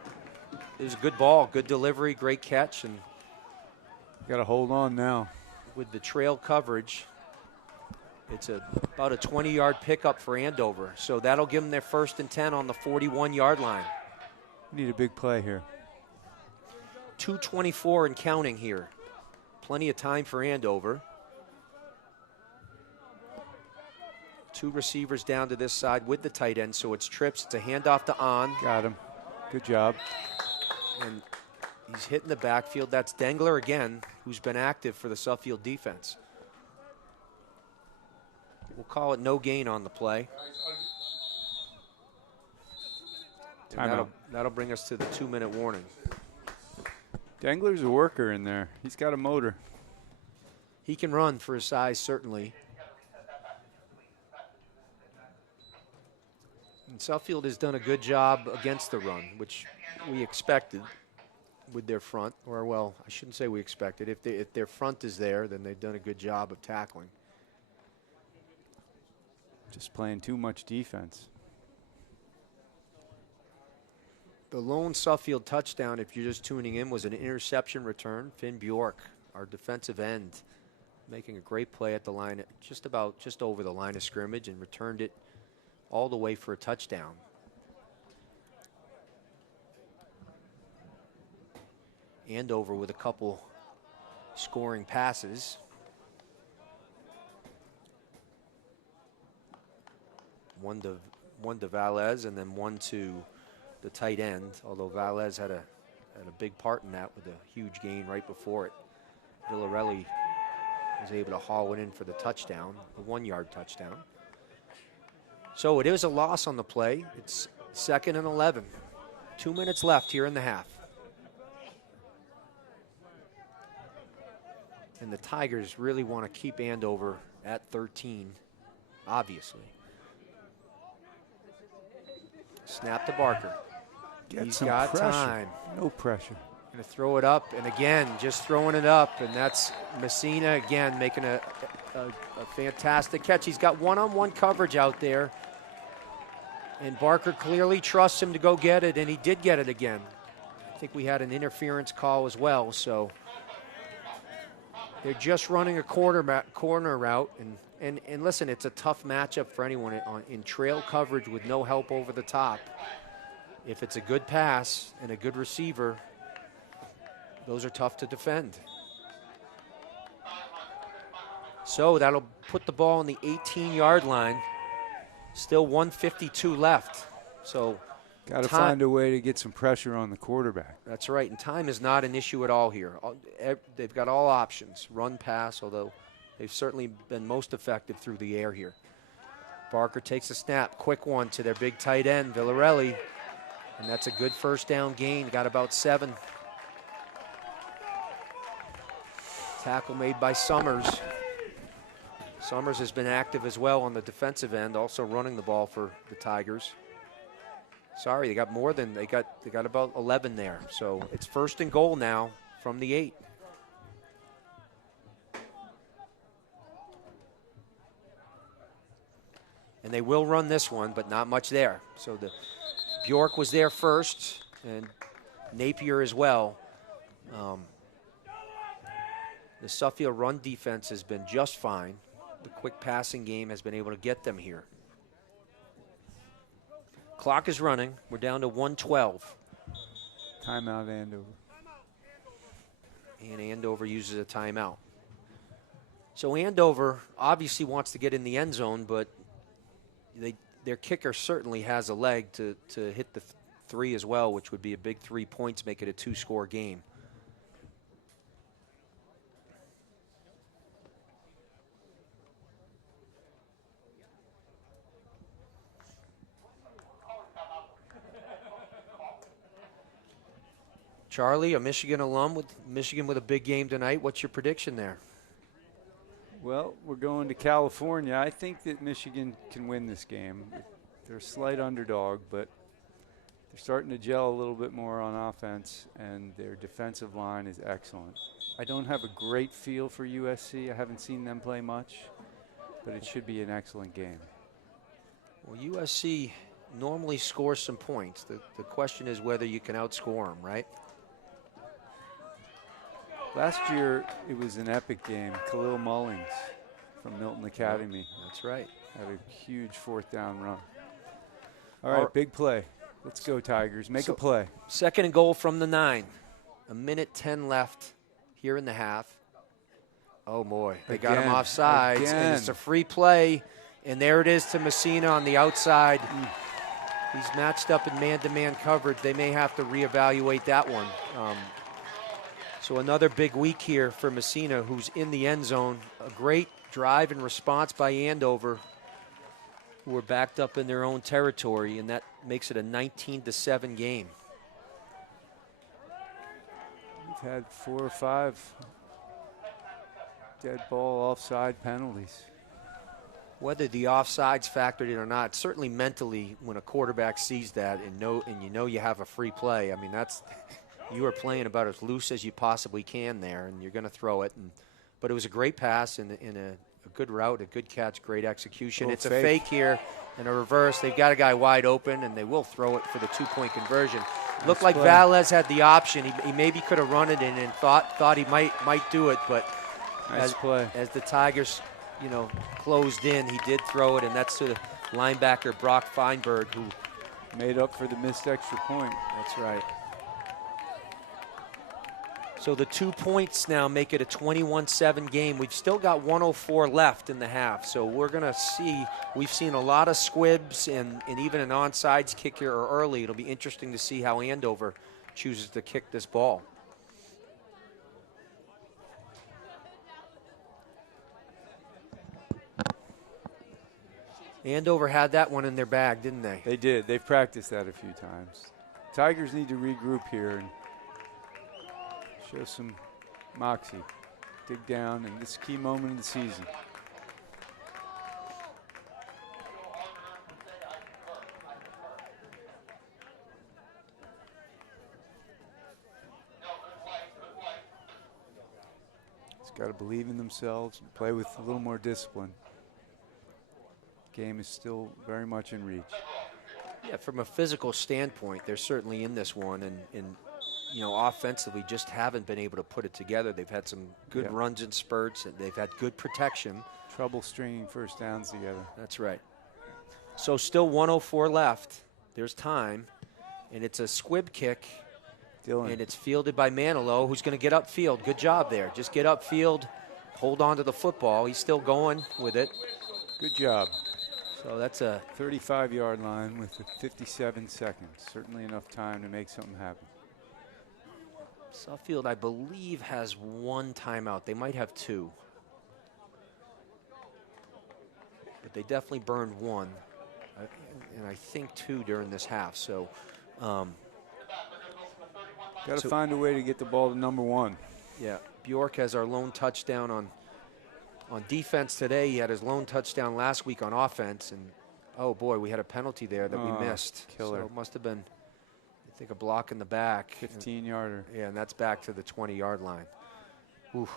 It was a good ball, good delivery, great catch, and Got to hold on now. With the trail coverage, it's about a 20-yard pickup for Andover. So that'll give them their 1st and 10 on the 41-yard line. We need a big play here. 2:24 and counting here. Plenty of time for Andover. 2 receivers down to this side with the tight end, so it's trips. It's a handoff to On. Got him. Good job. And he's hitting the backfield. That's Dengler again, who's been active for the Suffield defense. We'll call it no gain on the play. Timeout. That'll bring us to the 2-minute warning. Dengler's a worker in there. He's got a motor. He can run for his size, certainly. And Suffield has done a good job against the run, which we expected with their front. Or, well, I shouldn't say we expected. If their front is there, then they've done a good job of tackling. Just playing too much defense. The lone Suffield touchdown, if you're just tuning in, was an interception return. Finn Bjork, our defensive end, making a great play at the line, just over the line of scrimmage, and returned it all the way for a touchdown. Andover with a couple scoring passes. One to Velez, and then one to the tight end, although Velez had a big part in that with a huge gain right before it. Villarelli was able to haul it in for the touchdown, the 1-yard touchdown. So it is a loss on the play. It's 2nd and 11. 2 minutes left here in the half. And the Tigers really want to keep Andover at 13, obviously. Snap to Barker. He's got pressure. time. No pressure. Going to throw it up, and again, just throwing it up, and that's Messina again making a fantastic catch. He's got one-on-one coverage out there, and Barker clearly trusts him to go get it, and he did get it again. I think we had an interference call as well, so They're just running a corner route, and listen, it's a tough matchup for anyone in trail coverage with no help over the top. If it's a good pass and a good receiver, those are tough to defend. So that'll put the ball on the 18-yard line. Still 1:52 left. So got to find a way to get some pressure on the quarterback. That's right, and time is not an issue at all here. They've got all options, run, pass, although they've certainly been most effective through the air here. Barker takes a snap, quick one to their big tight end, Villarelli, and that's a good first down gain, got about 7. Tackle made by Summers. Summers has been active as well on the defensive end, also running the ball for the Tigers. Sorry, they got more than they got about 11 there. So it's 1st and goal now from the 8. And they will run this one, but not much there. So the Bjork was there first, and Napier as well. The Suffield run defense has been just fine. The quick passing game has been able to get them here. Clock is running. We're down to 1:12. Timeout, Andover. And Andover uses a timeout. So Andover obviously wants to get in the end zone, but their kicker certainly has a leg to hit the 3 as well, which would be a big 3 points, make it a 2-score game. Charlie, a Michigan alum with Michigan with a big game tonight. What's your prediction there? Well, we're going to California. I think that Michigan can win this game. They're a slight underdog, but they're starting to gel a little bit more on offense, and their defensive line is excellent. I don't have a great feel for USC. I haven't seen them play much, but it should be an excellent game. Well, USC normally scores some points. The question is whether you can outscore them, right? Last year, it was an epic game. Khalil Mullings from Milton Academy. That's right. Had a huge 4th down run. All right, big play. Let's go, Tigers. Make a play. 2nd and goal from the 9. 1:10 left here in the half. Oh, boy. They got him off sides, and it's a free play. And there it is to Messina on the outside. He's matched up in man-to-man coverage. They may have to reevaluate that one. So another big week here for Messina, who's in the end zone. A great drive and response by Andover, who are backed up in their own territory, and that makes it a 19-7 game. We've had 4 or 5 dead ball offside penalties. Whether the offsides factored in or not, certainly mentally, when a quarterback sees that and you know you have a free play, I mean, you are playing about as loose as you possibly can there, and you're going to throw it. But it was a great pass and a good route, a good catch, great execution. It's a fake here and a reverse. They've got a guy wide open, and they will throw it for the 2-point conversion. Looked like Valles had the option. He maybe could have run it in and thought he might do it, but as the Tigers, closed in, he did throw it, and that's to the linebacker Brock Feinberg, who made up for the missed extra point. That's right. So the 2 points now make it a 21-7 game. We've still got 1:04 left in the half. So we're going to see, we've seen a lot of squibs and even an onside kick here early. It'll be interesting to see how Andover chooses to kick this ball. Andover had that one in their bag, didn't they? They did. They've practiced that a few times. Tigers need to regroup here and show some moxie. Dig down in this key moment of the season. It's got to believe in themselves and play with a little more discipline. Game is still very much in reach. Yeah, from a physical standpoint, they're certainly in this one, and offensively just haven't been able to put it together. They've had some good runs and spurts, and they've had good protection. Trouble stringing first downs together. That's right. So still 1:04 left. There's time, and it's a squib kick, Dylan. and it's fielded by Manilow, who's going to get upfield. Good job there. Just get upfield, hold on to the football. He's still going with it. Good job. So that's a 35-yard line with 57 seconds. Certainly enough time to make something happen. Suffield, I believe, has one timeout. They might have two. But they definitely burned one, and I think two during this half. So, got to find a way to get the ball to number one. Yeah, Bjork has our lone touchdown on defense today. He had his lone touchdown last week on offense, and oh boy, we had a penalty there that we missed. Killer. So it must have been, I think, a block in the back. 15-yarder. Yeah, and that's back to the 20-yard line. Oof.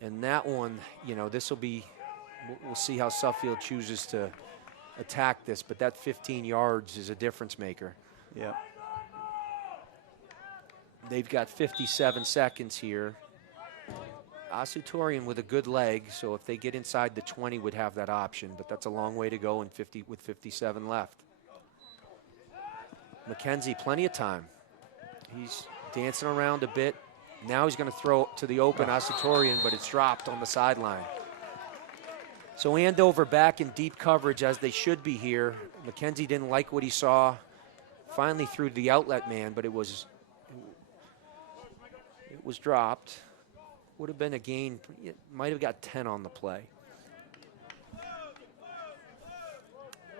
And that one, this will be. We'll see how Suffield chooses to attack this, but that 15 yards is a difference maker. Yeah. They've got 57 seconds here. Asutorian with a good leg, so if they get inside the 20 would have that option, but that's a long way to go with 57 left. McKenzie, plenty of time. He's dancing around a bit. Now he's going to throw to the open Asutorian, but it's dropped on the sideline. So Andover back in deep coverage as they should be here. McKenzie didn't like what he saw. Finally threw to the outlet man, but it was dropped. Would have been a gain. It might have got 10 on the play.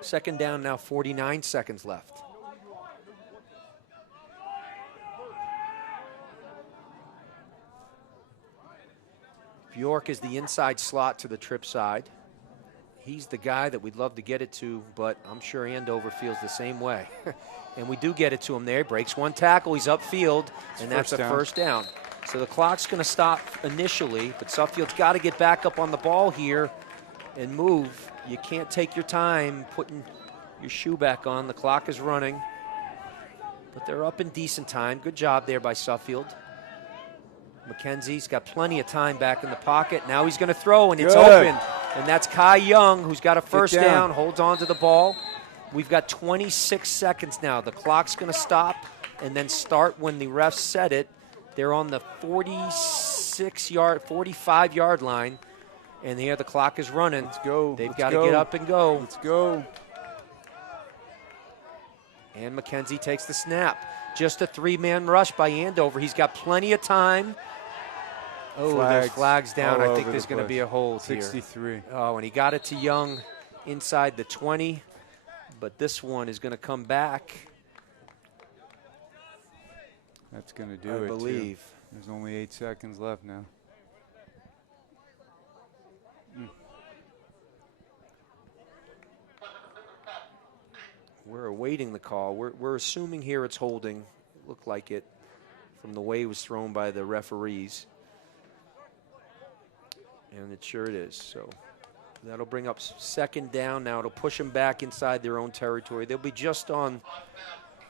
Second down now, 49 seconds left. Bjork is the inside slot to the trip side. He's the guy that we'd love to get it to, but I'm sure Andover feels the same way. And we do get it to him there. Breaks one tackle. He's upfield, and that's a first down. So the clock's going to stop initially, but Suffield's got to get back up on the ball here and move. You can't take your time putting your shoe back on. The clock is running, but they're up in decent time. Good job there by Suffield. McKenzie's got plenty of time back in the pocket. Now he's going to throw, and it's open. And that's Kai Young, who's got a first down, holds on to the ball. We've got 26 seconds now. The clock's going to stop and then start when the refs set it. They're on the 45-yard line, and here the clock is running. Let's go. They've got to get up and go. Let's go. And McKenzie takes the snap. Just a three-man rush by Andover. He's got plenty of time. Oh, there's flags down. I think there's going to be a hold 63. here. Oh, and he got it to Young inside the 20, but this one is going to come back. That's going to do I it, believe. Too. There's only 8 seconds left now. We're awaiting the call. We're assuming here it's holding. It looked like it from the way it was thrown by the referees. And it sure it is. So that'll bring up second down now. It'll push them back inside their own territory. They'll be just on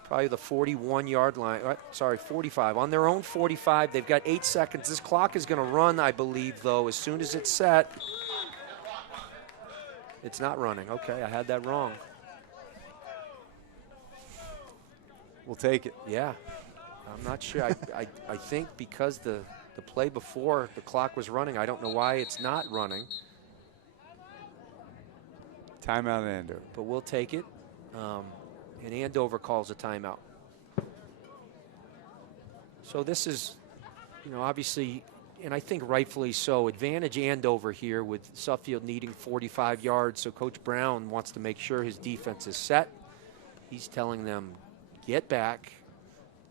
probably the 41-yard line. 45. On their own 45. They've got 8 seconds. This clock is going to run, I believe, though, as soon as it's set. It's not running. Okay, I had that wrong. We'll take it. Yeah. I'm not sure. I think because the play before the clock was running, I don't know why it's not running. Timeout Andover. But we'll take it. And Andover calls a timeout. So this is, obviously, and I think rightfully so, advantage Andover here with Suffield needing 45 yards. So Coach Brown wants to make sure his defense is set. He's telling them, get back,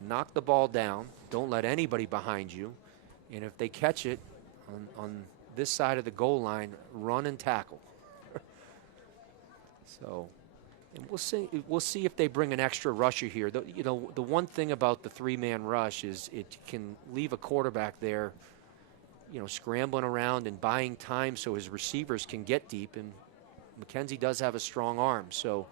knock the ball down, don't let anybody behind you. And if they catch it on this side of the goal line, run and tackle. So, and we'll see if they bring an extra rusher here. The one thing about the three-man rush is it can leave a quarterback there, scrambling around and buying time so his receivers can get deep. And McKenzie does have a strong arm, so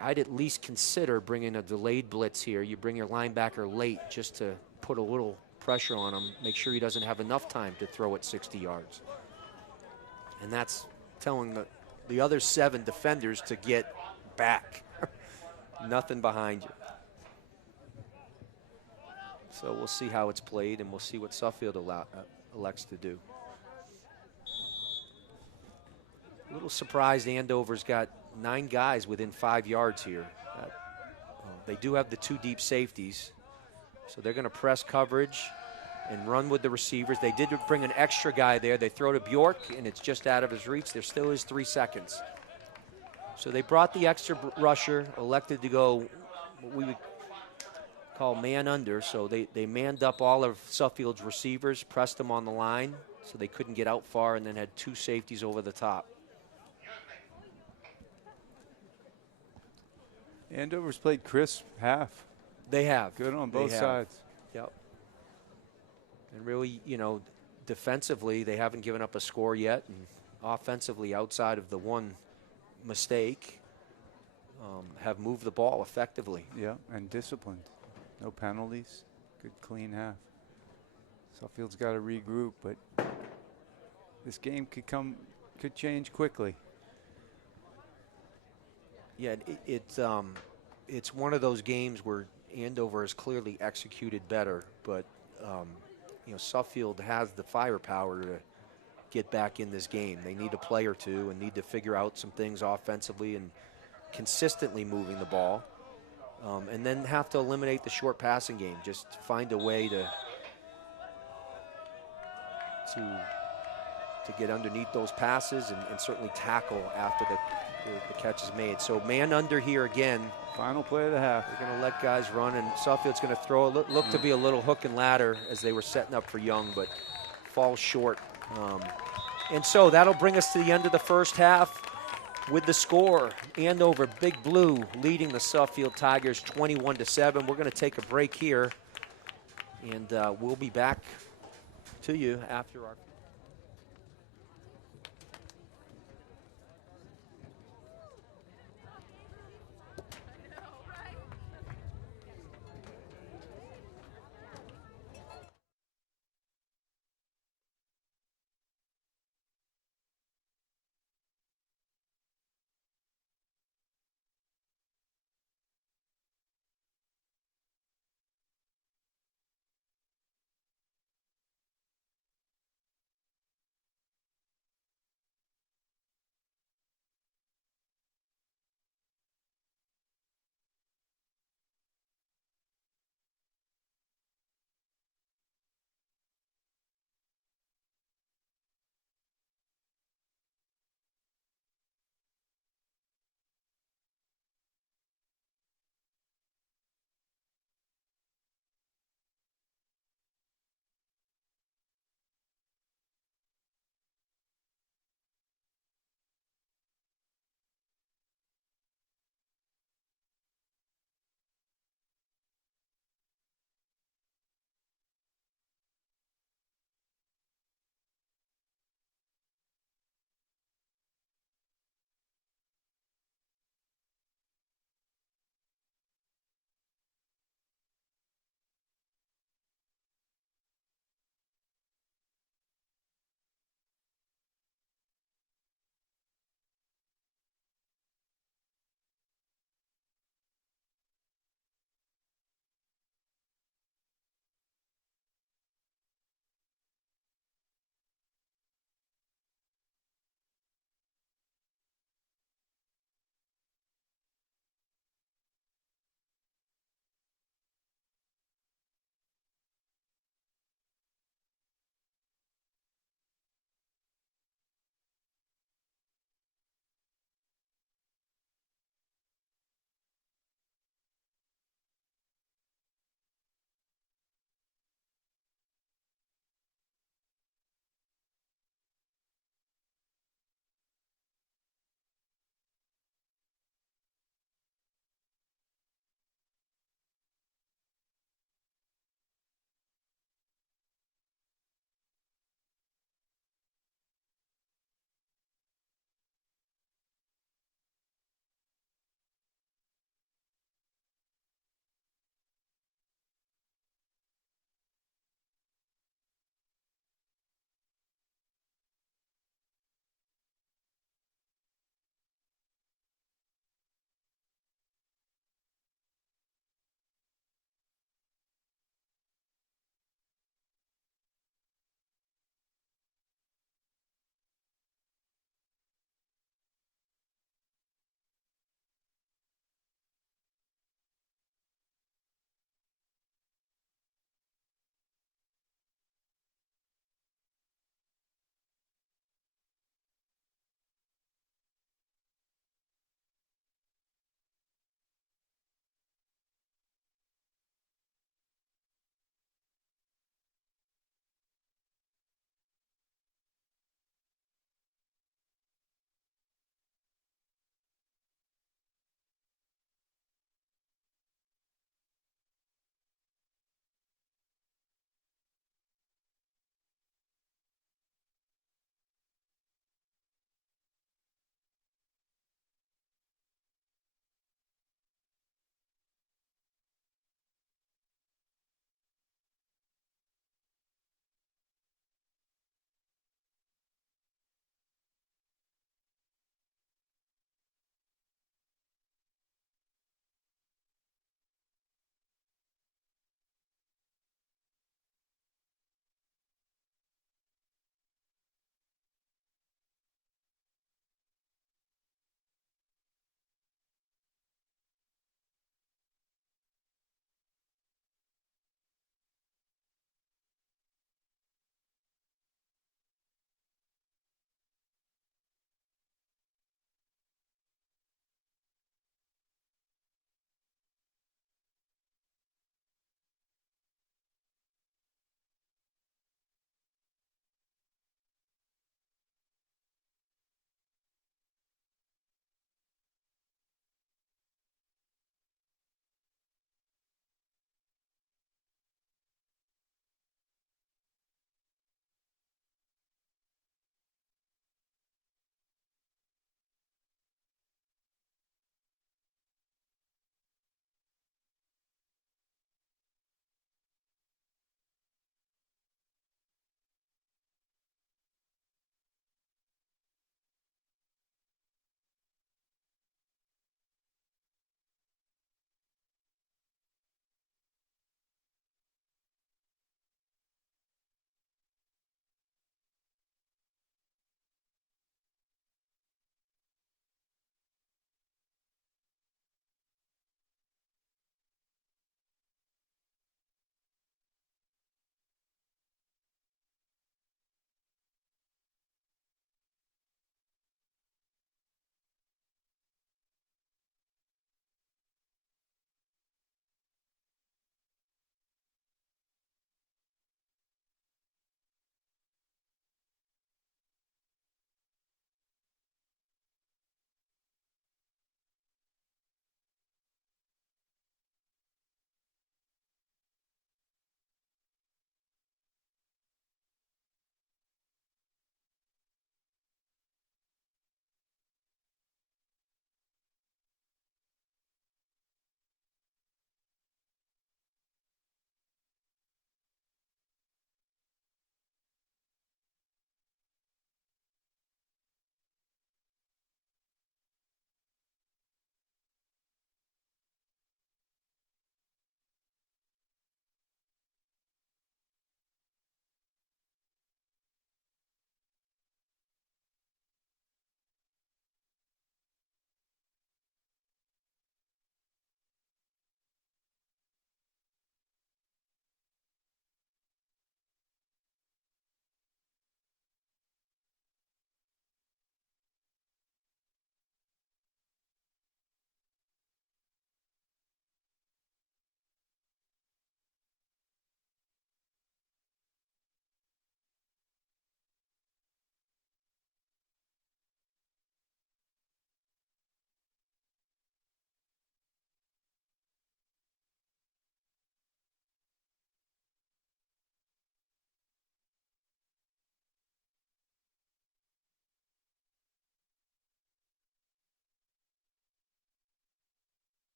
I'd at least consider bringing a delayed blitz here. You bring your linebacker late just to put a little pressure on him, make sure he doesn't have enough time to throw it 60 yards. And that's telling the other 7 defenders to get back. Nothing behind you. So we'll see how it's played, and we'll see what Suffield elects to do. A little surprised Andover's got 9 guys within 5 yards here. They do have the 2 deep safeties, so they're going to press coverage and run with the receivers. They did bring an extra guy there. They throw to Bjork, and it's just out of his reach. There still is 3 seconds. So they brought the extra rusher, elected to go what we would call man under. So they manned up all of Suffield's receivers, pressed them on the line so they couldn't get out far, and then had 2 safeties over the top. Andover's played crisp half. They have. Good on both sides. Yep. And really, you know, defensively, they haven't given up a score yet. And offensively, outside of the one mistake, have moved the ball effectively. Yeah, and disciplined. No penalties. Good, clean half. Suffield's got to regroup, but this game could change quickly. Yeah, it's one of those games where Andover has clearly executed better, but you know, Suffield has the firepower to get back in this game. They need a play or two and need to figure out some things offensively and consistently moving the ball, and then have to eliminate the short passing game. Just find a way to get underneath those passes and certainly tackle after the catch is made. So man under here again. Final play of the half. They're going to let guys run, and Suffield's going to throw. Look to be a little hook and ladder as they were setting up for Young, but falls short. And so that'll bring us to the end of the first half with the score. Andover Big Blue leading the Suffield Tigers 21-7. We're going to take a break here, and we'll be back to you after our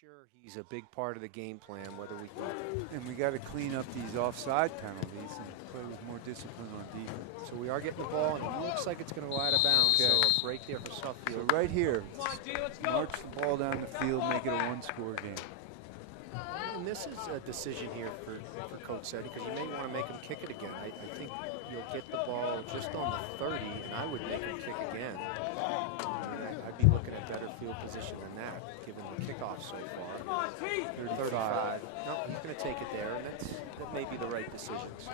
sure he's a big part of the game plan, whether we can. And we got to clean up these offside penalties and play with more discipline on defense. So we are getting the ball, and it looks like it's going to go out of bounds. Okay. So a break there for So Suffield. right here, Come on, G, let's go. march the ball down the field, make it a one-score game. And this is a decision here for Coach Seddy, because you may want to make him kick it again. I think you'll get the ball just on the 30, and I would make him kick again. I'd be looking at better field position than that, given the kickoff so Come far. on, T. 35. No, he's going to take it there, and that may be the right decisions.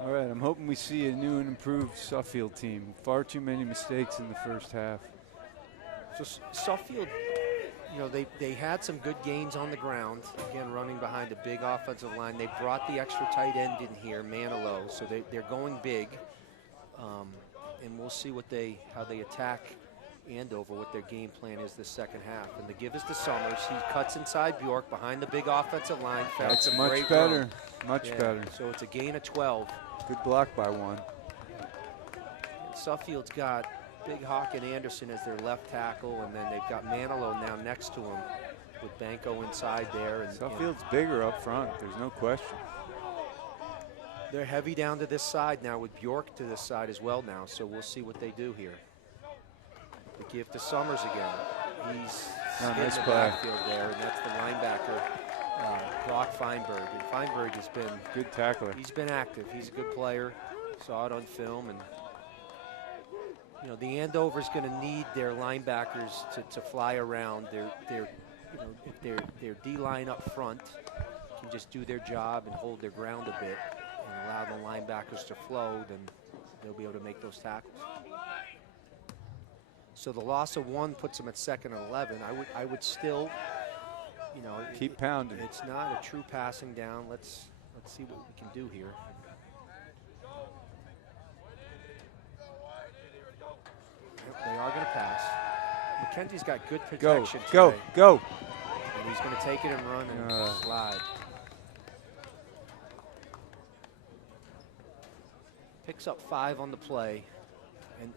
All right, I'm hoping we see a new and improved Suffield team. Far too many mistakes in the first half. So Suffield, you know, they had some good gains on the ground. Again, running behind a big offensive line. They brought the extra tight end in here, Manilow, so they're going big. And we'll see how they attack Andover, what their game plan is this second half. And the give is to Summers. He cuts inside Bjork behind the big offensive line. That's a much great better, run. much Yeah, better. So it's a gain of 12. Good block by one. And Suffield's got Big Hawk and Anderson as their left tackle, and then they've got Manilow now next to him with Banco inside there. And Suffield's bigger up front, there's no question. they're heavy down to this side now with Bjork to this side as well now, so we'll see what they do here. The give to Summers again. He's in nice the play. backfield there, and that's the linebacker, Brock Feinberg. And Feinberg has been, Good tackler. he's been active. He's a good player. Saw it on film, and you know, the Andover's going to need their linebackers to fly around. If their D-line up front can just do their job and hold their ground a bit and allow the linebackers to flow, then they'll be able to make those tackles. So the loss of one puts them at 2nd and 11. I would still, you know, Keep pounding. It's not a true passing down. Let's see what we can do here. Yep, they are going to pass. McKenzie's got good Go, protection go, today, go. and he's going to take it and run and slide. Picks up 5 on the play.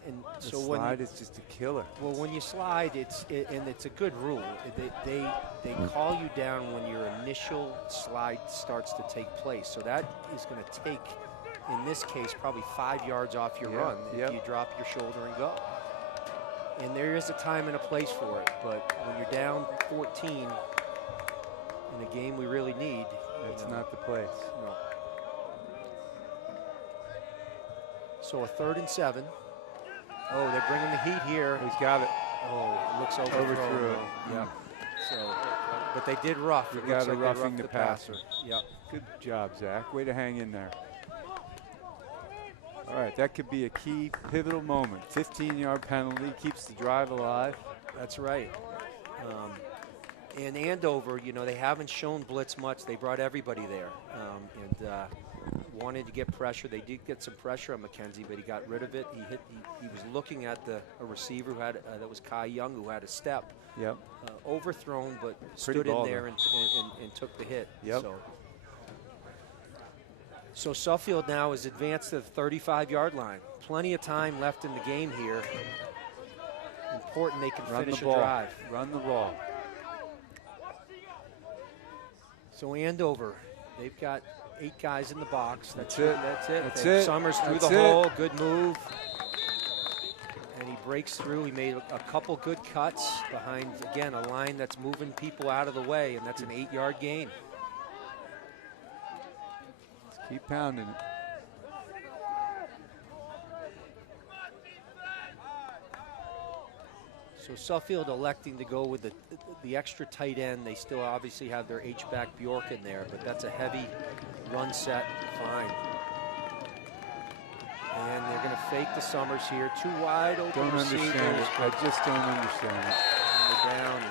And The so when slide is just a killer. when you slide, and it's a good rule. They call you down when your initial slide starts to take place. So that is going to take, in this case, probably 5 yards off your run if you drop your shoulder and go. And there is a time and a place for it. But when you're down 14 in a game we really need, That's not the place. no. So a 3rd and 7. Oh, they're bringing the heat here. He's got it. Oh, it looks Overthrew overthrown. it. Yeah. So, but they did rough. You It looks got a like they roughing roughed the passer. Yep. Good job, Zach. Way to hang in there. All right, that could be a key pivotal moment. 15-yard penalty keeps the drive alive. That's right. And Andover, you know, they haven't shown blitz much. They brought everybody there and wanted to get pressure. They did get some pressure on McKenzie, but he got rid of it. He was looking at a receiver who had that was Kai Young, who had a step. Yep. Overthrown, but Pretty stood in ball, there though. and took the hit. Yep. So Suffield now is advanced to the 35-yard line. Plenty of time left in the game here. Important they can Run finish the a ball. drive. Run the ball. So Andover, they've got 8 guys in the box. That's it. That's it. That's They- it. Summers through That's the it. hole. Good move. And he breaks through. He made a couple good cuts behind, again, a line that's moving people out of the way, and that's an 8-yard gain. Let's keep pounding it. So Suffield electing to go with the extra tight end. They still obviously have their H-back Bjork in there, but that's a heavy run set. Fine. And they're going to fake the Summers here. 2 wide open Don't receivers. understand it. I just don't understand it. And they're down.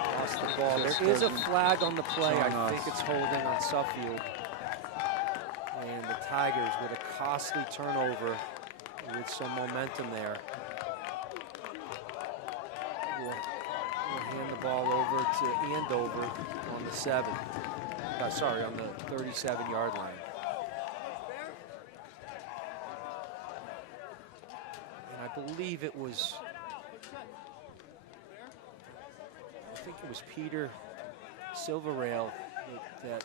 And lost the ball. Just There is a doesn't- flag on the play. It's on I think us. it's holding on Suffield. And the Tigers with a costly turnover with some momentum there. We'll hand the ball over to Andover on the 7. Sorry, on the 37-yard line. And I believe it was think it was Peter Silverrail that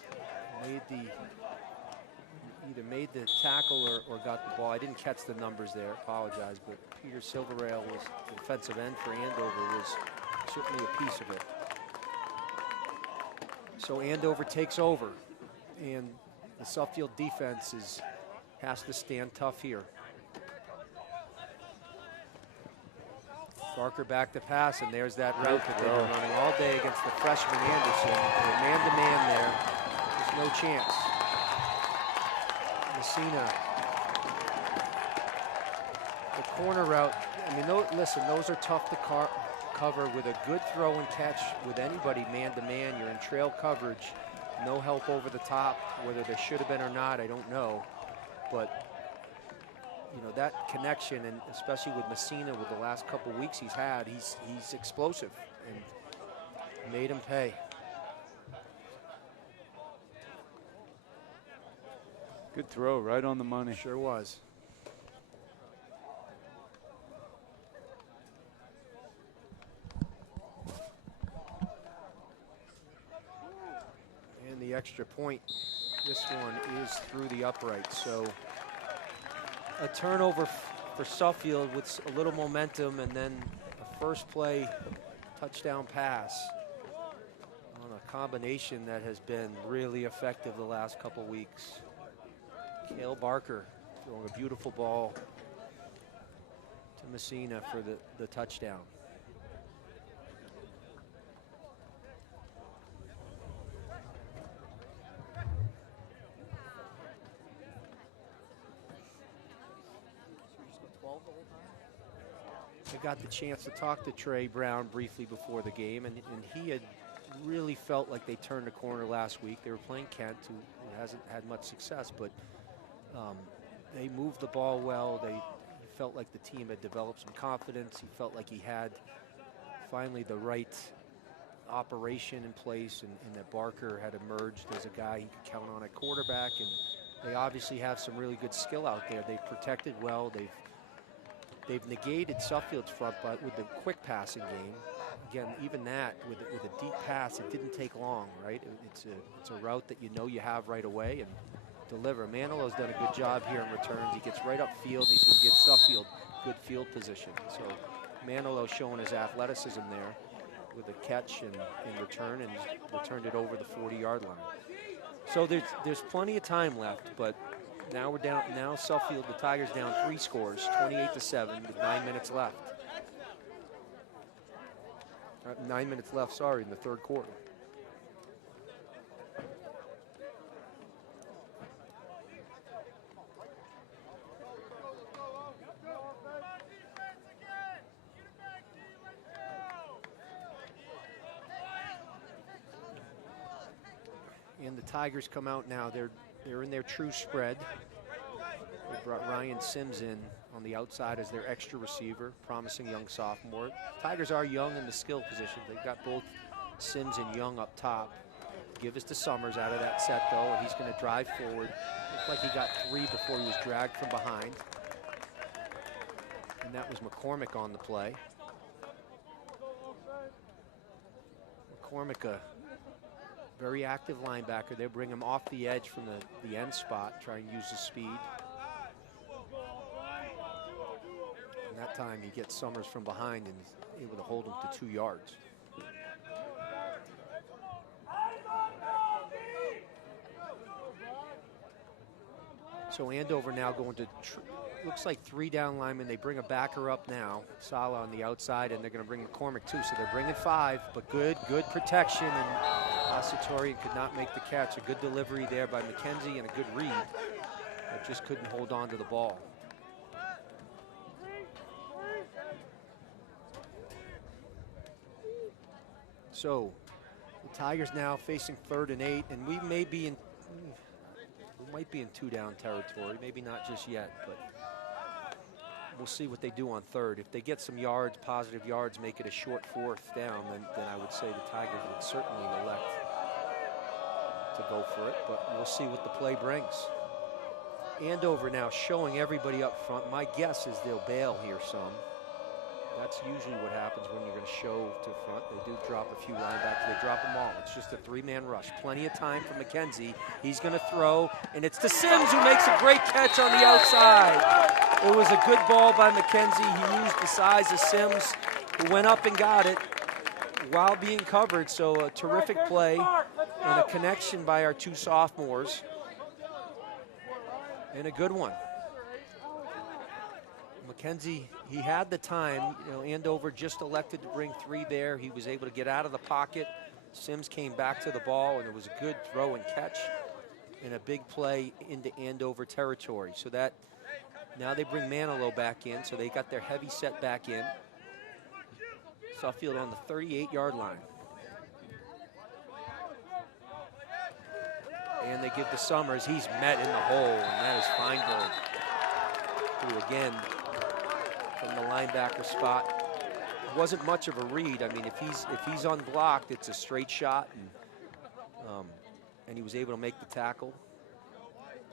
made either made the tackle or got the ball. I didn't catch the numbers there, apologize, but Peter Silverrail was the defensive end for Andover, was certainly a piece of it. So Andover takes over, and the Suffield defense has to stand tough here. Barker back to pass, and there's that route that they've been running all day against the freshman Anderson. They're man-to-man there. There's no chance. Messina. The corner route, I mean, listen, those are tough to cover with a good throw and catch with anybody man-to-man. You're in trail coverage. No help over the top. Whether there should have been or not, I don't know. But you know, that connection, and especially with Messina with the last couple weeks he's had, he's explosive and made him pay. Good throw, right on the money. Sure was. And the extra point, this one is through the upright, so a turnover for Suffield with a little momentum, and then a first play touchdown pass on a combination that has been really effective the last couple weeks. Cale Barker throwing a beautiful ball to Messina for the touchdown. I got the chance to talk to Trey Brown briefly before the game, and he had really felt like they turned the corner last week. They were playing Kent, who hasn't had much success, but they moved the ball well. He felt like the team had developed some confidence. He felt like he had finally the right operation in place, and that Barker had emerged as a guy he could count on at quarterback, and they obviously have some really good skill out there. They've protected well. They've negated Suffield's front but with the quick passing game. Again, even that with a deep pass, it didn't take long, right? It's a route that you know you have right away and deliver. Manilo's done a good job here in returns. He gets right upfield. He's going to give Suffield good field position. So Manilo showing his athleticism there with a catch and in return, and returned it over the 40-yard line. So there's plenty of time left, but now we're down. Now Suffield, the Tigers down 3 scores, 28-7, with 9 minutes left. 9 minutes left, sorry, in the third quarter. And the Tigers come out now. They're in their true spread. They brought Ryan Sims in on the outside as their extra receiver, promising young sophomore. Tigers are young in the skill position. They've got both Sims and Young up top. Give us to Summers out of that set, though, and he's going to drive forward. Looked like he got 3 before he was dragged from behind. And that was McCormick on the play. McCormick, a very active linebacker. They'll bring him off the edge from the end spot, try and use his speed. And that time he gets Summers from behind and is able to hold him to 2 yards. So Andover now going to, looks like 3 down linemen. They bring a backer up now, Sala on the outside, and they're going to bring McCormick too. So they're bringing 5, but good protection, and Asatorian could not make the catch. A good delivery there by McKenzie and a good read, but just couldn't hold on to the ball. So the Tigers now facing 3rd and 8, and we might be in 2-down territory, maybe not just yet, but we'll see what they do on 3rd. If they get some yards, positive yards, make it a short 4th down, then I would say the Tigers would certainly elect to go for it, but we'll see what the play brings. Andover now showing everybody up front. My guess is they'll bail here some. That's usually what happens when you're going to show to front. They do drop a few linebackers. They drop them all. It's just a three-man rush. Plenty of time for McKenzie. He's going to throw, and it's to Sims, who makes a great catch on the outside. It was a good ball by McKenzie. He used the size of Sims, who went up and got it while being covered. So a terrific play and a connection by our two sophomores. And a good one. McKenzie, he had the time. Andover just elected to bring three there. He was able to get out of the pocket. Sims came back to the ball, and it was a good throw and catch and a big play into Andover territory. So that now they bring Manilow back in, so they got their heavy set back in. Suffield on the 38-yard line. And they give to Summers. He's met in the hole, and that is Feinberg, who again, from the linebacker spot, wasn't much of a read. I mean, if he's unblocked, it's a straight shot, and he was able to make the tackle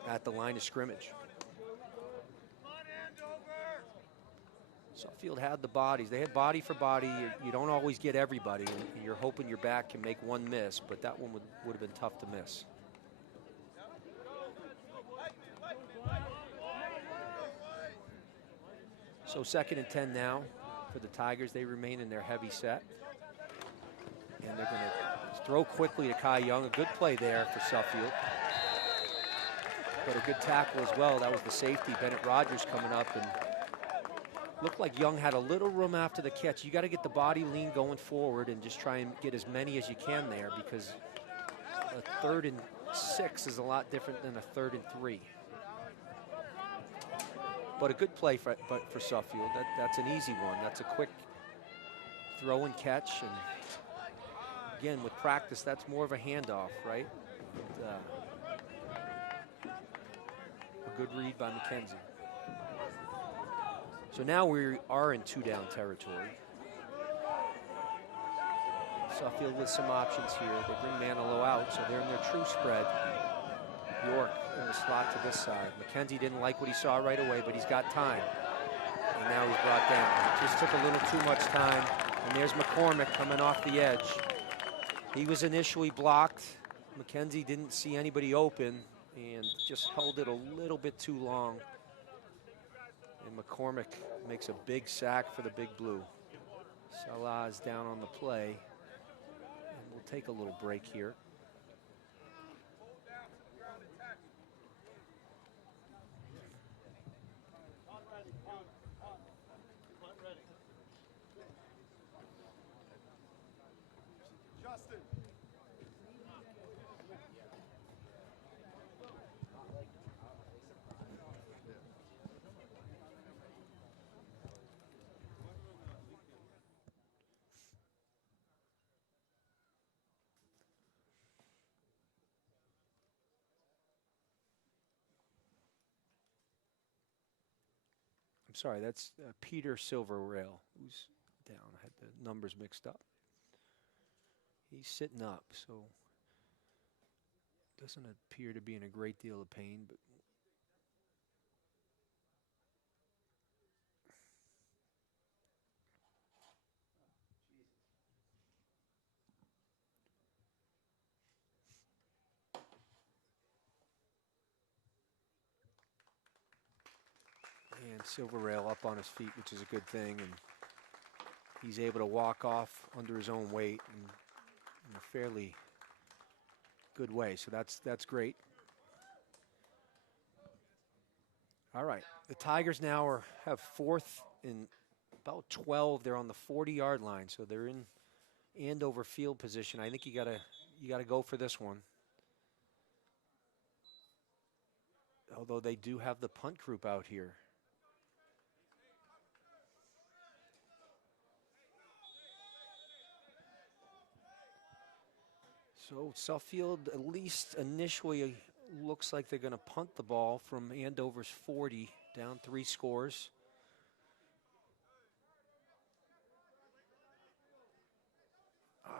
at the line of scrimmage. Suffield had the bodies. They had body for body. You don't always get everybody, and you're hoping your back can make one miss, but that one would have been tough to miss. So 2nd and 10 now for the Tigers. They remain in their heavy set. And they're going to throw quickly to Kai Young. A good play there for Suffield. But a good tackle as well. That was the safety, Bennett Rogers, coming up. And looked like Young had a little room after the catch. You got to get the body lean going forward and just try and get as many as you can there, because a 3rd and 6 is a lot different than a 3rd and 3. But a good play for Suffield. That's an easy one. That's a quick throw and catch. And again, with practice, that's more of a handoff, right? A good read by McKenzie. So now we are in 2-down territory. Suffield with some options here. They bring Manilow out, so they're in their true spread. York in the slot to this side. McKenzie didn't like what he saw right away, but he's got time. And now he's brought down. Just took a little too much time. And there's McCormick coming off the edge. He was initially blocked. McKenzie didn't see anybody open and just held it a little bit too long. And McCormick makes a big sack for the Big Blue. Salah is down on the play. And we'll take a little break here. Sorry, that's Peter Silverrail, who's down. I had the numbers mixed up. He's sitting up, so doesn't appear to be in a great deal of pain, but and Silverrail up on his feet, which is a good thing, and he's able to walk off under his own weight in a fairly good way. So that's great. All right, the Tigers now have 4th and about 12. They're on the 40-yard line, so they're in Andover field position. I think you gotta go for this one. Although they do have the punt group out here. So Suffield, at least initially, looks like they're going to punt the ball from Andover's 40, down 3 scores.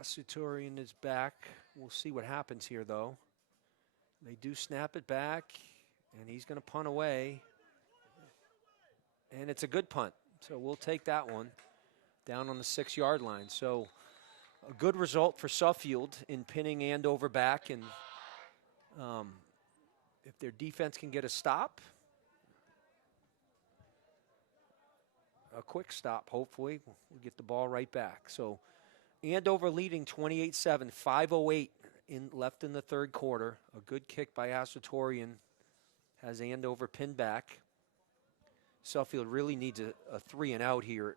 Suturian is back. We'll see what happens here, though. They do snap it back, and he's going to punt away. And it's a good punt, so we'll take that one. down on the 6-yard line. So a good result for Suffield in pinning Andover back, and if their defense can get a stop, a quick stop, hopefully, we'll get the ball right back. So Andover leading 28-7, 5:08 left in the third quarter. A good kick by Asatorian has Andover pinned back. Suffield really needs a 3-and-out here.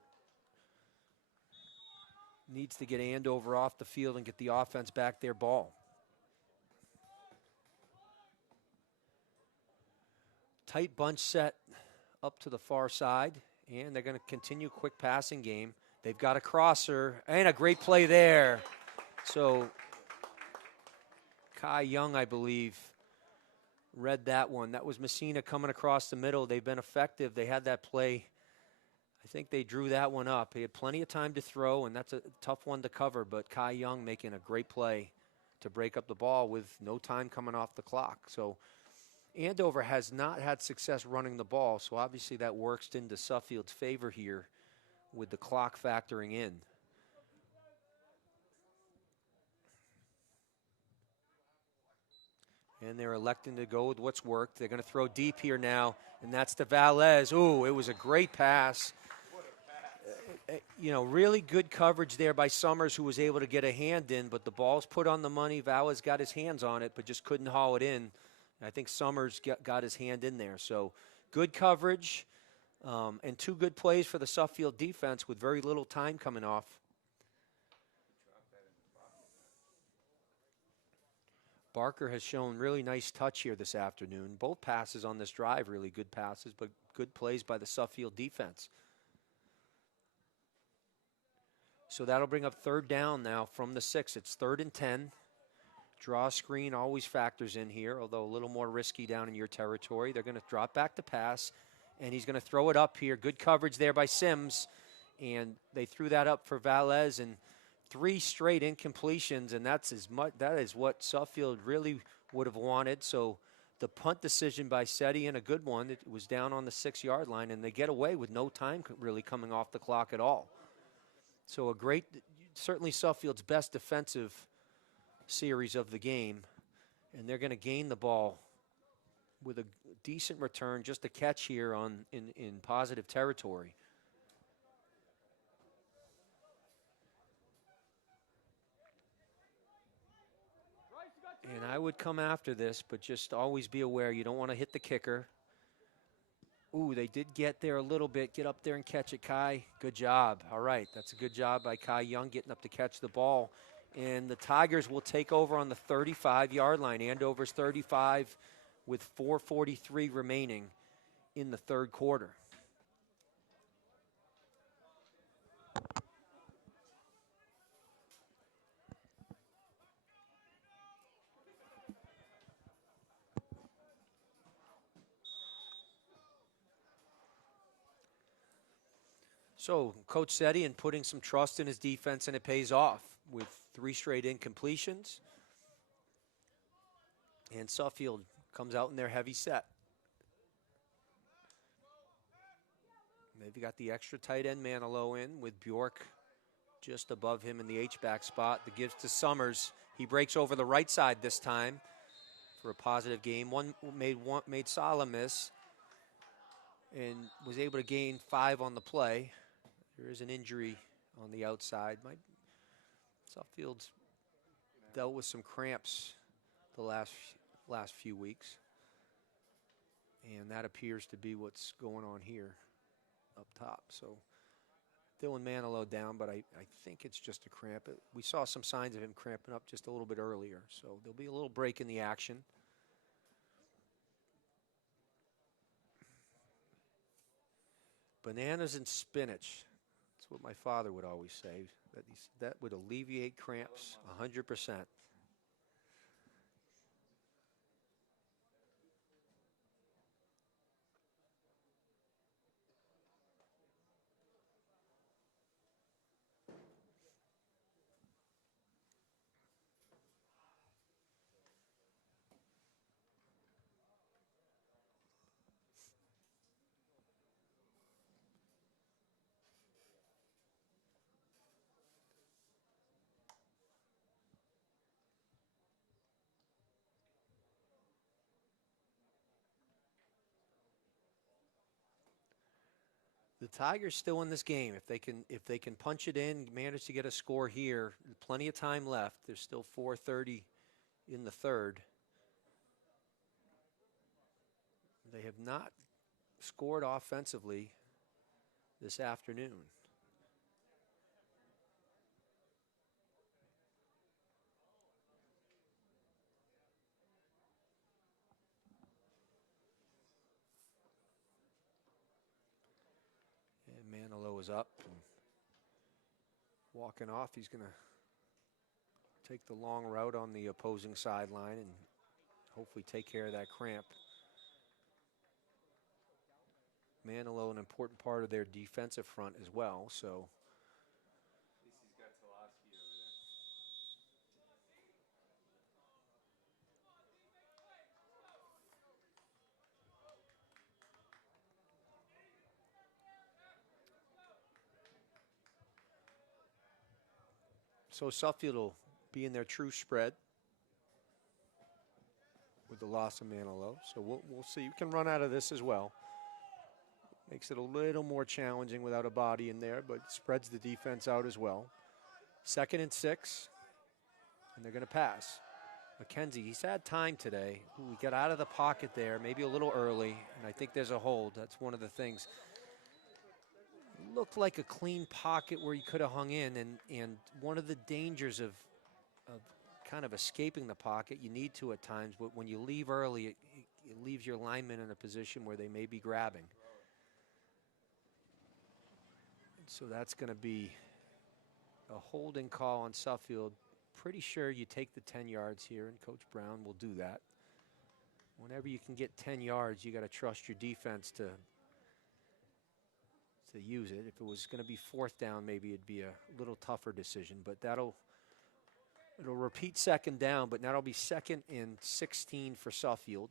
Needs to get Andover off the field and get the offense back their ball. Tight bunch set up to the far side, and they're going to continue quick passing game. They've got a crosser, and a great play there. So Kai Young, I believe, read that one. That was Messina coming across the middle. They've been effective. They had that play. I think they drew that one up. He had plenty of time to throw, and that's a tough one to cover, but Kai Young making a great play to break up the ball with no time coming off the clock. So Andover has not had success running the ball, so obviously that works into Suffield's favor here with the clock factoring in. And they're electing to go with what's worked. They're going to throw deep here now, and that's to Valez. Ooh, it was a great pass. You know, really good coverage there by Summers, who was able to get a hand in, but the ball's put on the money. Valez got his hands on it, but just couldn't haul it in. I think Summers got his hand in there. So good coverage and two good plays for the Suffield defense with very little time coming off. Barker has shown really nice touch here this afternoon. Both passes on this drive, really good passes, but good plays by the Suffield defense. So that'll bring up third down now from the 6. It's 3rd and 10. Draw screen always factors in here, although a little more risky down in your territory. They're going to drop back to pass, and he's going to throw it up here. Good coverage there by Sims, and they threw that up for Valez, and 3 straight incompletions, and that is what Suffield really would have wanted. So the punt decision by Seti, and a good one. It was down on the 6-yard line, and they get away with no time really coming off the clock at all. So a great, certainly Suffield's best defensive series of the game, and they're going to gain the ball with a decent return, just a catch here in positive territory. And I would come after this, but just always be aware you don't want to hit the kicker. Ooh, they did get there a little bit. Get up there and catch it, Kai. Good job. All right, that's a good job by Kai Young getting up to catch the ball. And the Tigers will take over on the 35-yard line. Andover's 35 with 4:43 remaining in the third quarter. So Coach Seti and putting some trust in his defense, and it pays off with 3 straight incompletions. And Suffield comes out in their heavy set. They've got the extra tight end Manilow in with Bjork just above him in the H-back spot. The gives to Summers. He breaks over the right side this time for a positive game. One made Sala miss and was able to gain 5 on the play. There is an injury on the outside. Suffield's dealt with some cramps the last few weeks, and that appears to be what's going on here up top. So Dylan Manilow down, but I think it's just a cramp. We saw some signs of him cramping up just a little bit earlier, so there'll be a little break in the action. Bananas and spinach. That's what my father would always say. That would alleviate cramps 100%. The Tigers still in this game. If they can punch it in, manage to get a score here, plenty of time left. There's still 4:30 in the third. They have not scored offensively this afternoon. And Manilow is up and walking off. He's going to take the long route on the opposing sideline and hopefully take care of that cramp. Manilow, an important part of their defensive front as well, so. So Suffield will be in their true spread with the loss of Manilow. So we'll see. You can run out of this as well. Makes it a little more challenging without a body in there, but spreads the defense out as well. 2nd and 6, and they're going to pass. McKenzie, he's had time today. We got out of the pocket there, maybe a little early, and I think there's a hold. That's one of the things. Looked like a clean pocket where he could have hung in, and one of the dangers of kind of escaping the pocket, you need to at times, but when you leave early, it leaves your linemen in a position where they may be grabbing. So that's going to be a holding call on Suffield. Pretty sure you take the 10 yards here, and Coach Brown will do that. Whenever you can get 10 yards, you got to trust your defense to use it. If it was going to be 4th down, maybe it'd be a little tougher decision, but it'll repeat 2nd down, but now it'll be 2nd and 16 for Suffield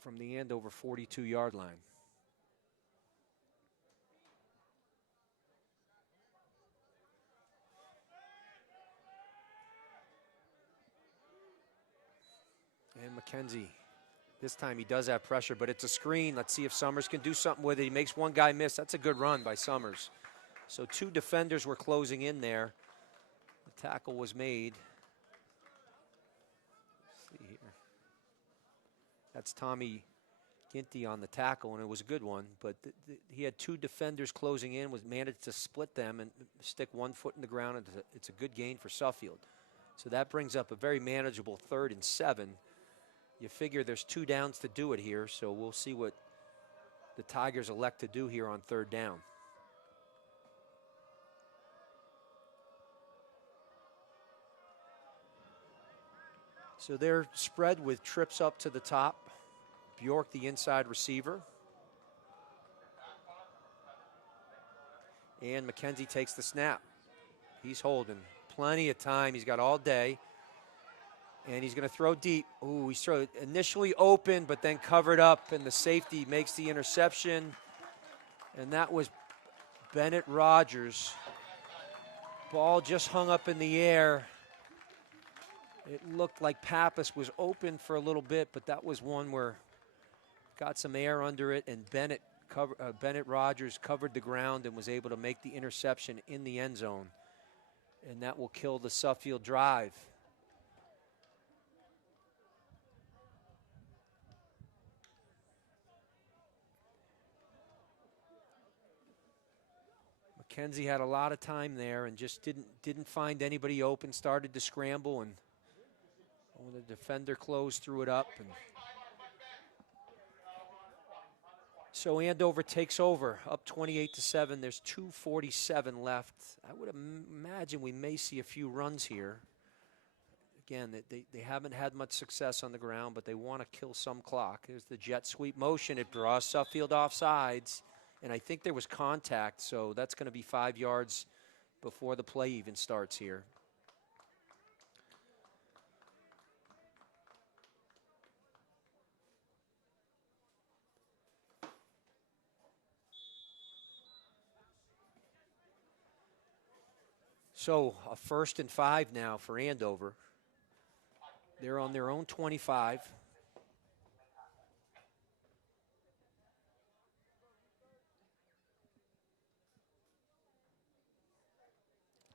from the Andover 42-yard line. And McKenzie, this time he does have pressure, but it's a screen. Let's see if Summers can do something with it. He makes one guy miss. That's a good run by Summers. So 2 defenders were closing in there. The tackle was made. Let's see here. That's Tommy Ginty on the tackle, and it was a good one. But he had 2 defenders closing in, managed to split them and stick one foot in the ground. And it's a good gain for Suffield. So that brings up a very manageable 3rd and 7. You figure there's 2 downs to do it here, so we'll see what the Tigers elect to do here on 3rd down. So they're spread with trips up to the top. Bjork, the inside receiver. And McKenzie takes the snap. He's holding. Plenty of time. He's got all day. And he's going to throw deep. Ooh, he's thrown initially open, but then covered up, and the safety makes the interception. And that was Bennett Rogers. Ball just hung up in the air. It looked like Pappas was open for a little bit, but that was one where got some air under it, and Bennett Rogers covered the ground and was able to make the interception in the end zone. And that will kill the Suffield drive. McKenzie had a lot of time there and just didn't find anybody open, started to scramble, and when the defender closed, threw it up. And so Andover takes over, up 28-7. There's 2:47 left. I would imagine we may see a few runs here. Again, they haven't had much success on the ground, but they want to kill some clock. There's the jet sweep motion. It draws Suffield off sides. And I think there was contact, so that's going to be 5 yards before the play even starts here. So a 1st and 5 now for Andover. They're on their own 25.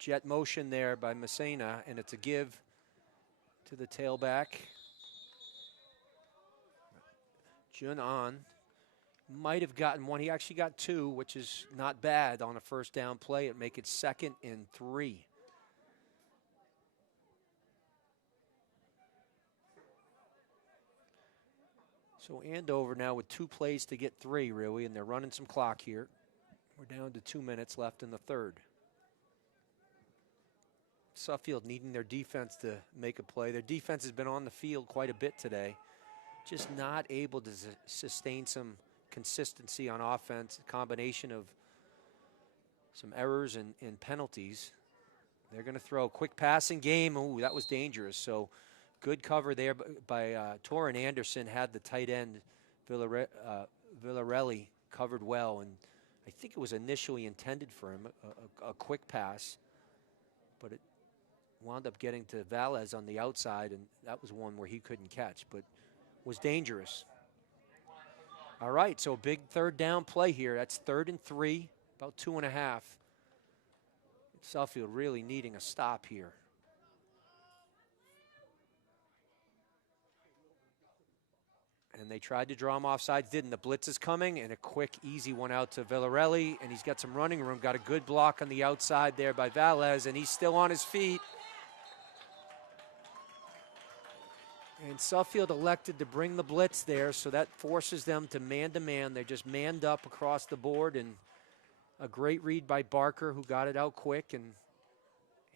jet motion there by Messina, and it's a give to the tailback. Jun An might have gotten one. He actually got two, which is not bad on a first down play. It make it 2nd and 3. So Andover now with 2 plays to get 3, really, and they're running some clock here. We're down to 2 minutes left in the third. Suffield needing their defense to make a play. Their defense has been on the field quite a bit today. Just not able to sustain some consistency on offense, a combination of some errors and penalties. They're going to throw a quick passing game. Ooh, that was dangerous. So good cover there by Torrin Anderson, had the tight end Villarelli covered well, and I think it was initially intended for him, a quick pass, but it wound up getting to Valles on the outside, and that was one where he couldn't catch, but was dangerous. All right, so a big third down play here. That's 3rd and 3, about 2.5. Suffield really needing a stop here. And they tried to draw him offsides, didn't. The blitz is coming, and a quick, easy one out to Villarelli, and he's got some running room. Got a good block on the outside there by Valles, and he's still on his feet. And Suffield elected to bring the blitz there, so that forces them to man-to-man. They're just manned up across the board, and a great read by Barker, who got it out quick and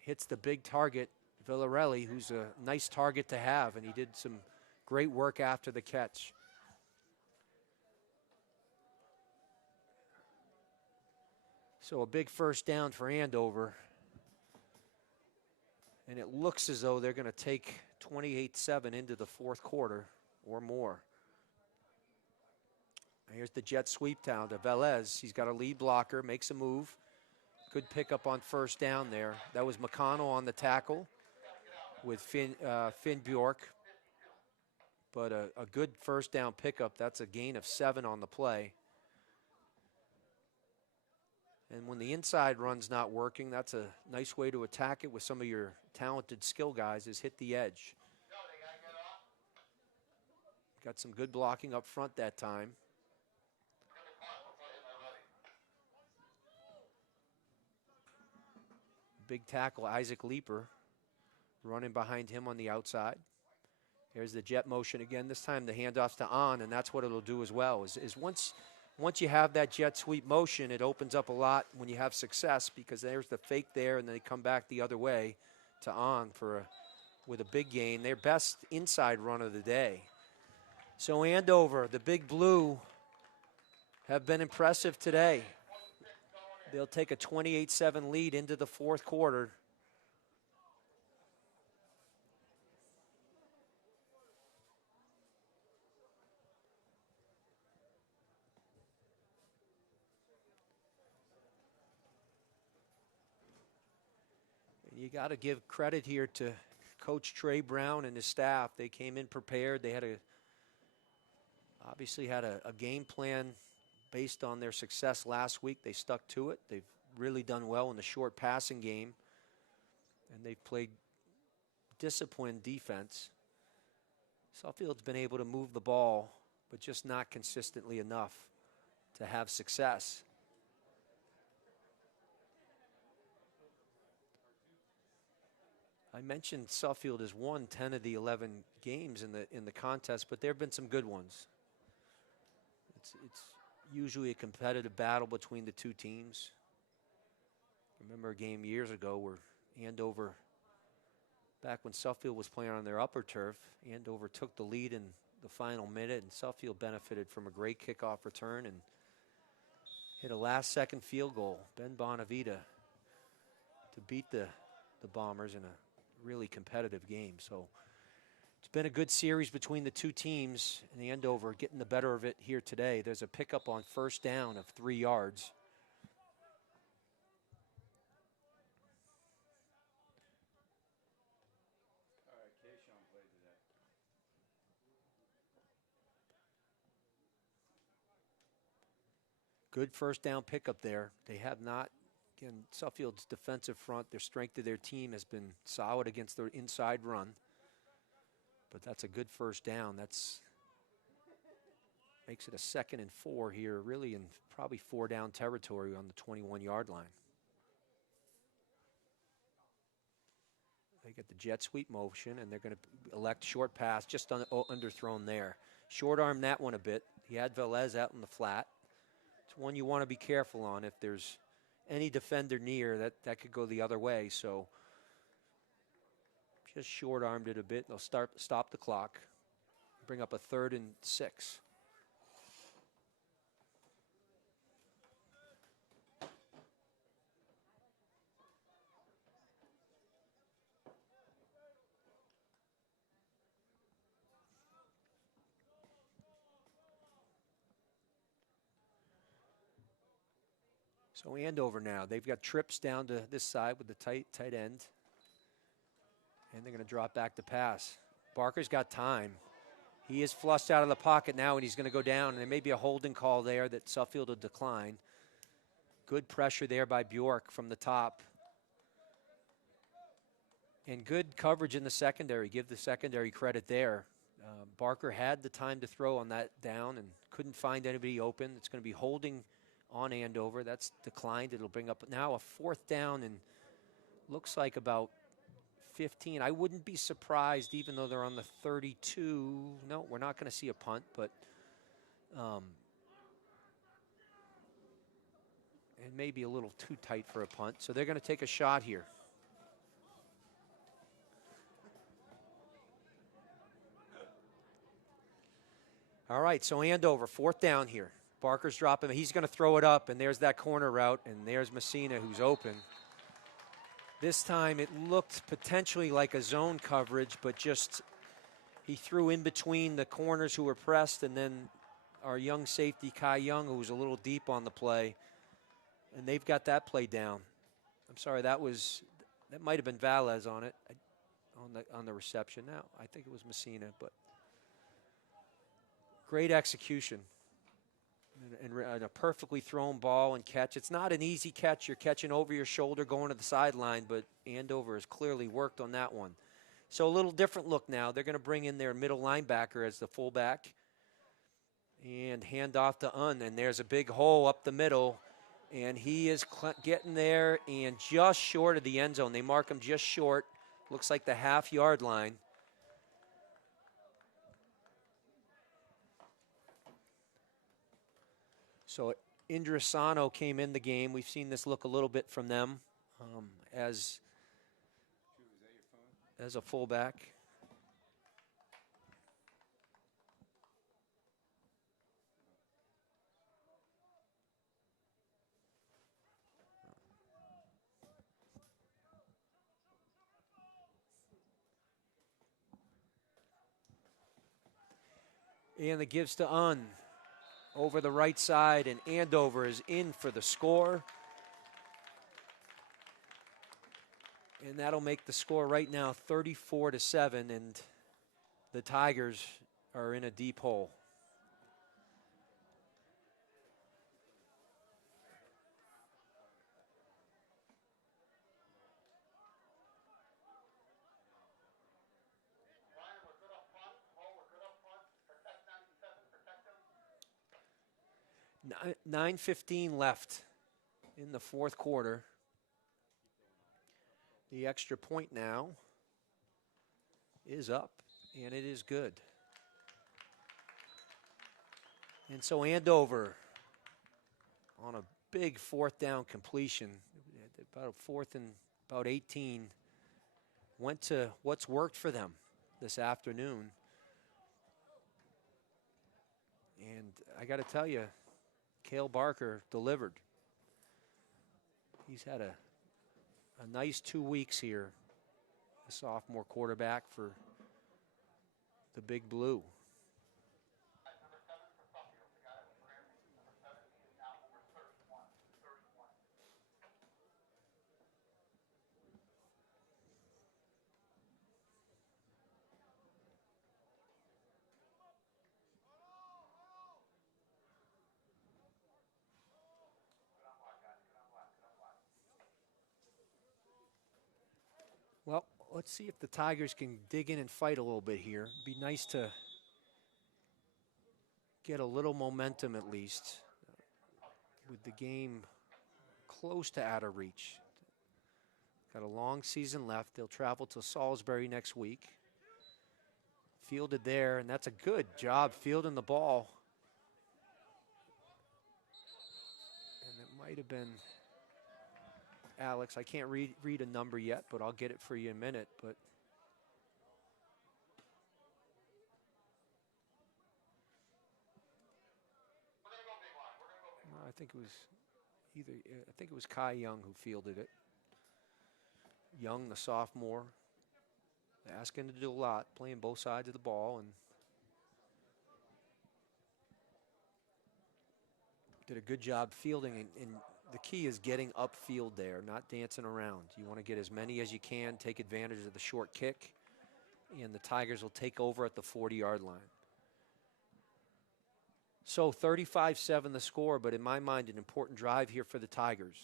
hits the big target, Villarelli, who's a nice target to have, and he did some great work after the catch. So a big first down for Andover. And it looks as though they're going to take 28-7 into the fourth quarter or more. Here's the jet sweep down to Velez. He's got a lead blocker, makes a move. Good pickup on first down there. That was McConnell on the tackle with Finn Bjork. But a good first down pickup. That's a gain of 7 on the play. And when the inside run's not working, that's a nice way to attack it with some of your talented skill guys, is hit the edge. Got some good blocking up front that time. Big tackle, Isaac Leeper, running behind him on the outside. Here's the jet motion again. This time the handoff's to On, and that's what it'll do as well. Is once you have that jet sweep motion, it opens up a lot when you have success, because there's the fake there, and then they come back the other way to On with a big gain. Their best inside run of the day. So Andover, the Big Blue, have been impressive today. They'll take a 28-7 lead into the fourth quarter. You got to give credit here to Coach Trey Brown and his staff. They came in prepared. They obviously had a game plan based on their success last week. They stuck to it. They've really done well in the short passing game, and they've played disciplined defense. Suffield's been able to move the ball, but just not consistently enough to have success. I mentioned Suffield has won 10 of the 11 games in the contest, but there have been some good ones. It's usually a competitive battle between the two teams. I remember a game years ago where Andover, back when Suffield was playing on their upper turf, Andover took the lead in the final minute, and Suffield benefited from a great kickoff return and hit a last-second field goal. Ben Bonavita to beat the Bombers in a really competitive game. So it's been a good series between the two teams, and the Andover getting the better of it here today. There's a pickup on first down of 3 yards. Good first down pickup there. They have not Again, Suffield's defensive front, their strength of their team has been solid against their inside run. But that's a good first down. That's makes it a 2nd and 4 here, really in probably 4-down territory on the 21-yard line. They get the jet sweep motion, and they're going to elect short pass, just underthrown there. Short arm that one a bit. He had Velez out in the flat. It's one you want to be careful on. If there's any defender near, that could go the other way. So just short armed it a bit. They'll stop the clock. Bring up a 3rd and 6. So Andover now. They've got trips down to this side with the tight end. And they're going to drop back to pass. Barker's got time. He is flushed out of the pocket now, and he's going to go down. And there may be a holding call there that Suffield will decline. Good pressure there by Bjork from the top. And good coverage in the secondary. Give the secondary credit there. Barker had the time to throw on that down and couldn't find anybody open. It's going to be holding on Andover. That's declined. It'll bring up now a 4th down and looks like about 15. I wouldn't be surprised, even though they're on the 32. No, we're not going to see a punt, but it may be a little too tight for a punt. So they're going to take a shot here. All right, so Andover, 4th down here. Barker's dropping. He's going to throw it up, and there's that corner route, and there's Messina who's open. This time it looked potentially like a zone coverage, but just he threw in between the corners who were pressed, and then our young safety, Kai Young, who was a little deep on the play, and they've got that play down. I'm sorry, that might have been Valez on it, on the reception. Now I think it was Messina, but great execution. And a perfectly thrown ball and catch. It's not an easy catch. You're catching over your shoulder going to the sideline, but Andover has clearly worked on that one. So a little different look now. They're going to bring in their middle linebacker as the fullback and hand off to Un. And there's a big hole up the middle, and he is getting there and just short of the end zone. They mark him just short. Looks like the half-yard line. So Indrasano came in the game. We've seen this look a little bit from them as a fullback. And it gives to Un over the right side, and Andover is in for the score. And that'll make the score right now 34-7, and the Tigers are in a deep hole. Ryan, 9:15 left in the 4th quarter. The extra point now is up, and it is good. And so Andover on a big 4th down completion, about a 4th and about 18, went to what's worked for them this afternoon. And I got to tell you, Cale Barker delivered. He's had a nice 2 weeks here, a sophomore quarterback for the Big Blue. Well, let's see if the Tigers can dig in and fight a little bit here. Be nice to get a little momentum at least with the game close to out of reach. Got a long season left. They'll travel to Salisbury next week. Fielded there, and that's a good job fielding the ball. And it might have been Alex. I can't read a number yet, but I'll get it for you in a minute. But no, I think it was Kai Young who fielded it. Young, the sophomore, asking to do a lot, playing both sides of the ball, and did a good job fielding. And the key is getting upfield there, not dancing around. You want to get as many as you can, take advantage of the short kick, and the Tigers will take over at the 40-yard line. So 35-7 the score, but in my mind, an important drive here for the Tigers.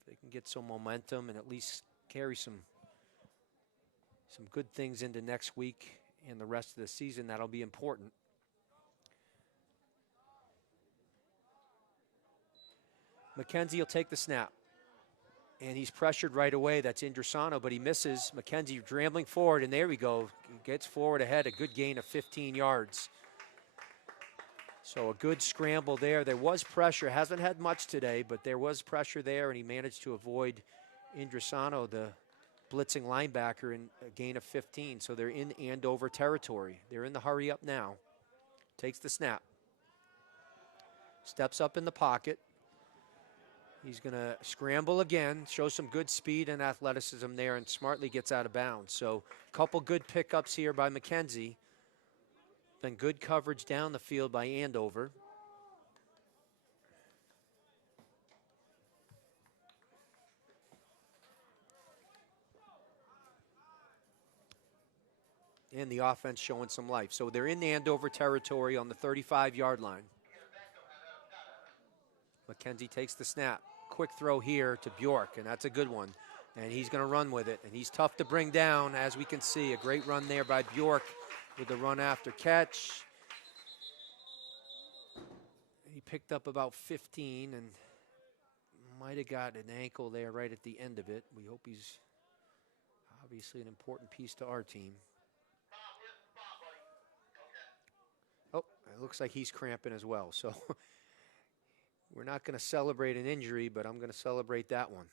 If they can get some momentum and at least carry some good things into next week and the rest of the season, that'll be important. McKenzie will take the snap. And he's pressured right away. That's Indrasano, but he misses. McKenzie rambling forward, and there we go. He gets forward ahead, a good gain of 15 yards. So a good scramble there. There was pressure. Hasn't had much today, but there was pressure there, and he managed to avoid Indrasano, the blitzing linebacker, in a gain of 15. So they're in Andover territory. They're in the hurry up now. Takes the snap. Steps up in the pocket. He's going to scramble again, show some good speed and athleticism there, and smartly gets out of bounds. So a couple good pickups here by McKenzie. Then good coverage down the field by Andover. And the offense showing some life. So they're in the Andover territory on the 35-yard line. McKenzie takes the snap. Quick throw here to Bjork, and that's a good one. And he's going to run with it. And he's tough to bring down, as we can see. A great run there by Bjork with the run after catch. He picked up about 15 and might have got an ankle there right at the end of it. We hope he's obviously an important piece to our team. Oh, it looks like he's cramping as well. So we're not going to celebrate an injury, but I'm going to celebrate that one.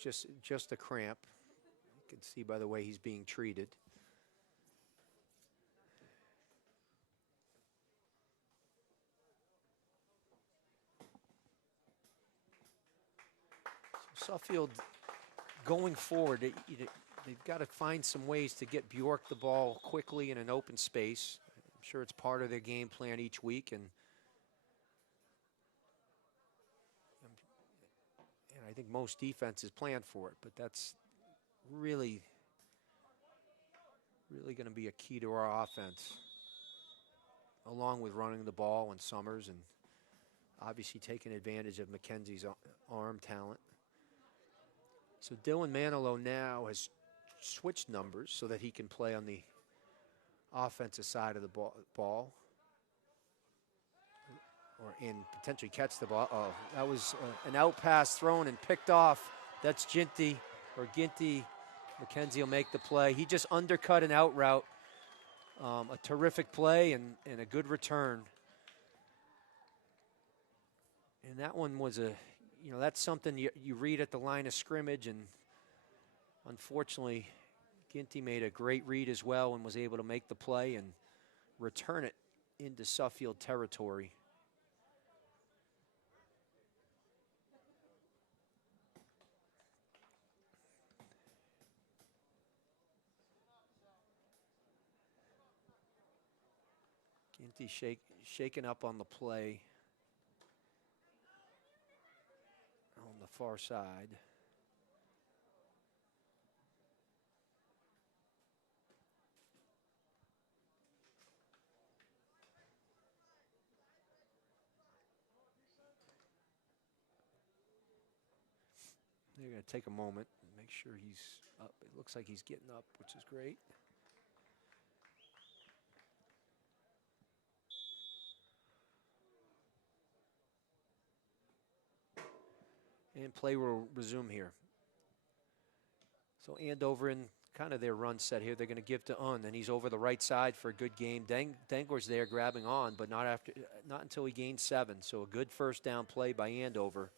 Just a cramp. You can see by the way he's being treated. So Suffield, going forward, they've got to find some ways to get Bjork the ball quickly in an open space. I'm sure it's part of their game plan each week, and I think most defenses plan for it, but that's really going to be a key to our offense, along with running the ball and Summers, and obviously taking advantage of McKenzie's arm talent. So Dylan Manilow now has switched numbers so that he can play on the offensive side of the ball. And potentially catch the ball. Oh, that was an out pass thrown and picked off. That's Ginty. McKenzie will make the play. He just undercut an out route. A terrific play and a good return. And that one was that's something you read at the line of scrimmage, and unfortunately, Ginty made a great read as well and was able to make the play and return it into Suffield territory. Ginty shaken up on the play on the far side. They're going to take a moment, Make sure he's up. It looks like he's getting up, which is great. And play will resume here. So Andover in kind of their run set here. They're going to give to and he's over the right side for a good game. Dangler's there grabbing on, but not until he gains 7. So a good first down play by Andover.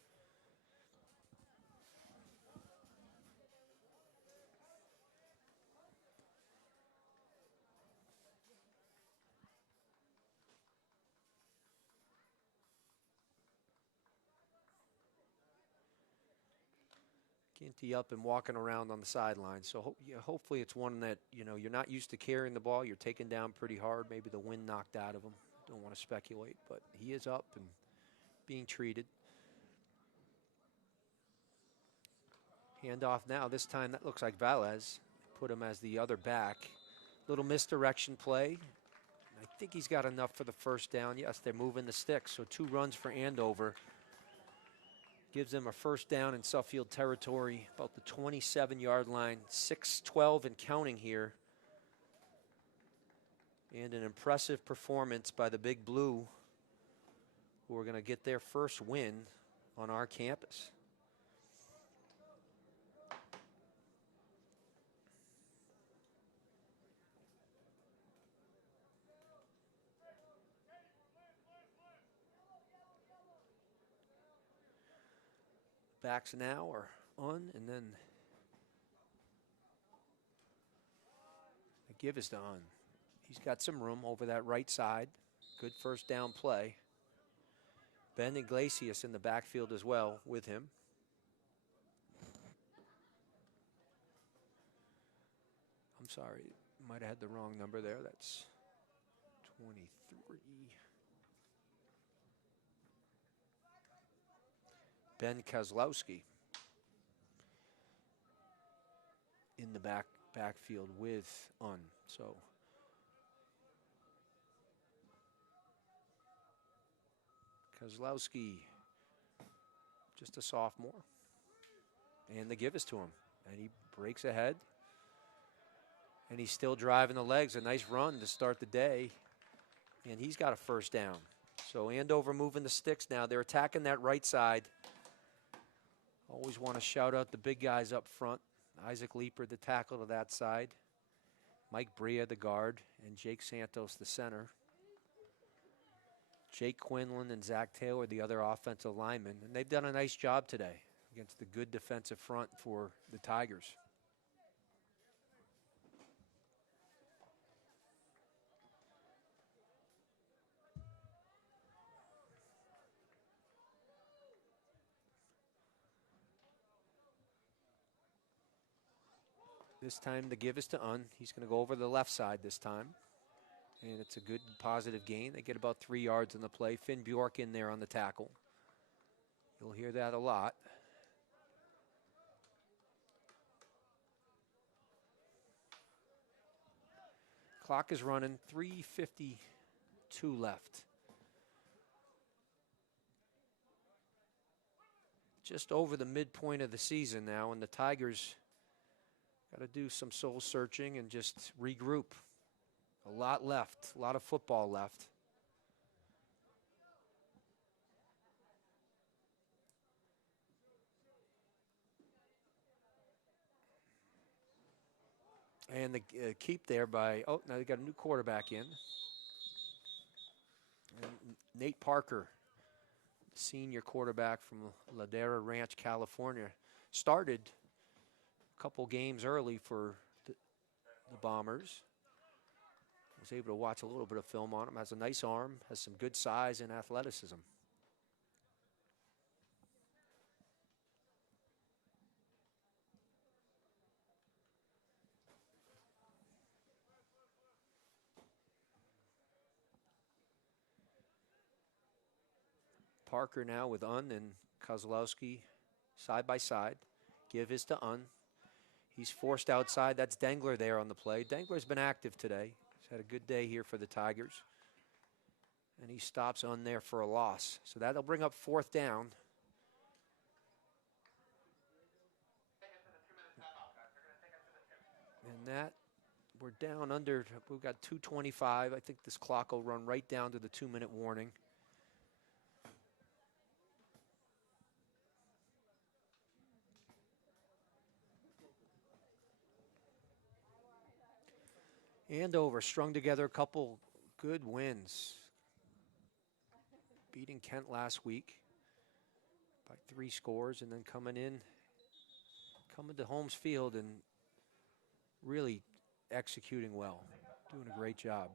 Ginty up and walking around on the sideline. So hopefully it's one that, you're not used to carrying the ball. You're taken down pretty hard. Maybe the wind knocked out of him. Don't want to speculate, but he is up and being treated. Handoff now. This time that looks like Valles. Put him as the other back. Little misdirection play. I think he's got enough for the first down. Yes, they're moving the sticks. So 2 runs for Andover. Gives them a first down in Suffield territory, about the 27-yard line, 6-12 and counting here. And an impressive performance by the Big Blue, who are going to get their first win on our campus. Backs now are on, and then the give is to on. He's got some room over that right side. Good first down play. Ben Iglesias in the backfield as well with him. I'm sorry, might have had the wrong number there. That's 23. Ben Kozlowski in the backfield with So Kozlowski, just a sophomore. And the give is to him. And he breaks ahead. And he's still driving the legs. A nice run to start the day. And he's got a first down. So Andover moving the sticks now. They're attacking that right side. Always want to shout out the big guys up front. Isaac Leeper, the tackle to that side. Mike Bria, the guard. And Jake Santos, the center. Jake Quinlan and Zach Taylor, the other offensive linemen. And they've done a nice job today against the good defensive front for the Tigers. This time the give is to He's going to go over the left side this time. And it's a good positive gain. They get about 3 yards on the play. Finn Bjork in there on the tackle. You'll hear that a lot. Clock is running, 3:52 left. Just over the midpoint of the season now, and the Tigers got to do some soul searching and just regroup. A lot left, a lot of football left. And the keep there by, now they got a new quarterback in. And Nate Parker, senior quarterback from Ladera Ranch, California, started a couple games early for the Bombers. Was able to watch a little bit of film on him. Has a nice arm, has some good size and athleticism. Parker now with and Kozlowski side by side. Give is to He's forced outside. That's Dengler there on the play. Dengler's been active today. He's had a good day here for the Tigers. And he stops there for a loss. So that'll bring up 4th down. And that, we're down under, we've got 2:25. I think this clock will run right down to the 2-minute warning. Andover strung together a couple good wins. Beating Kent last week by 3 scores, and then coming to Holmes Field and really executing well, doing a great job.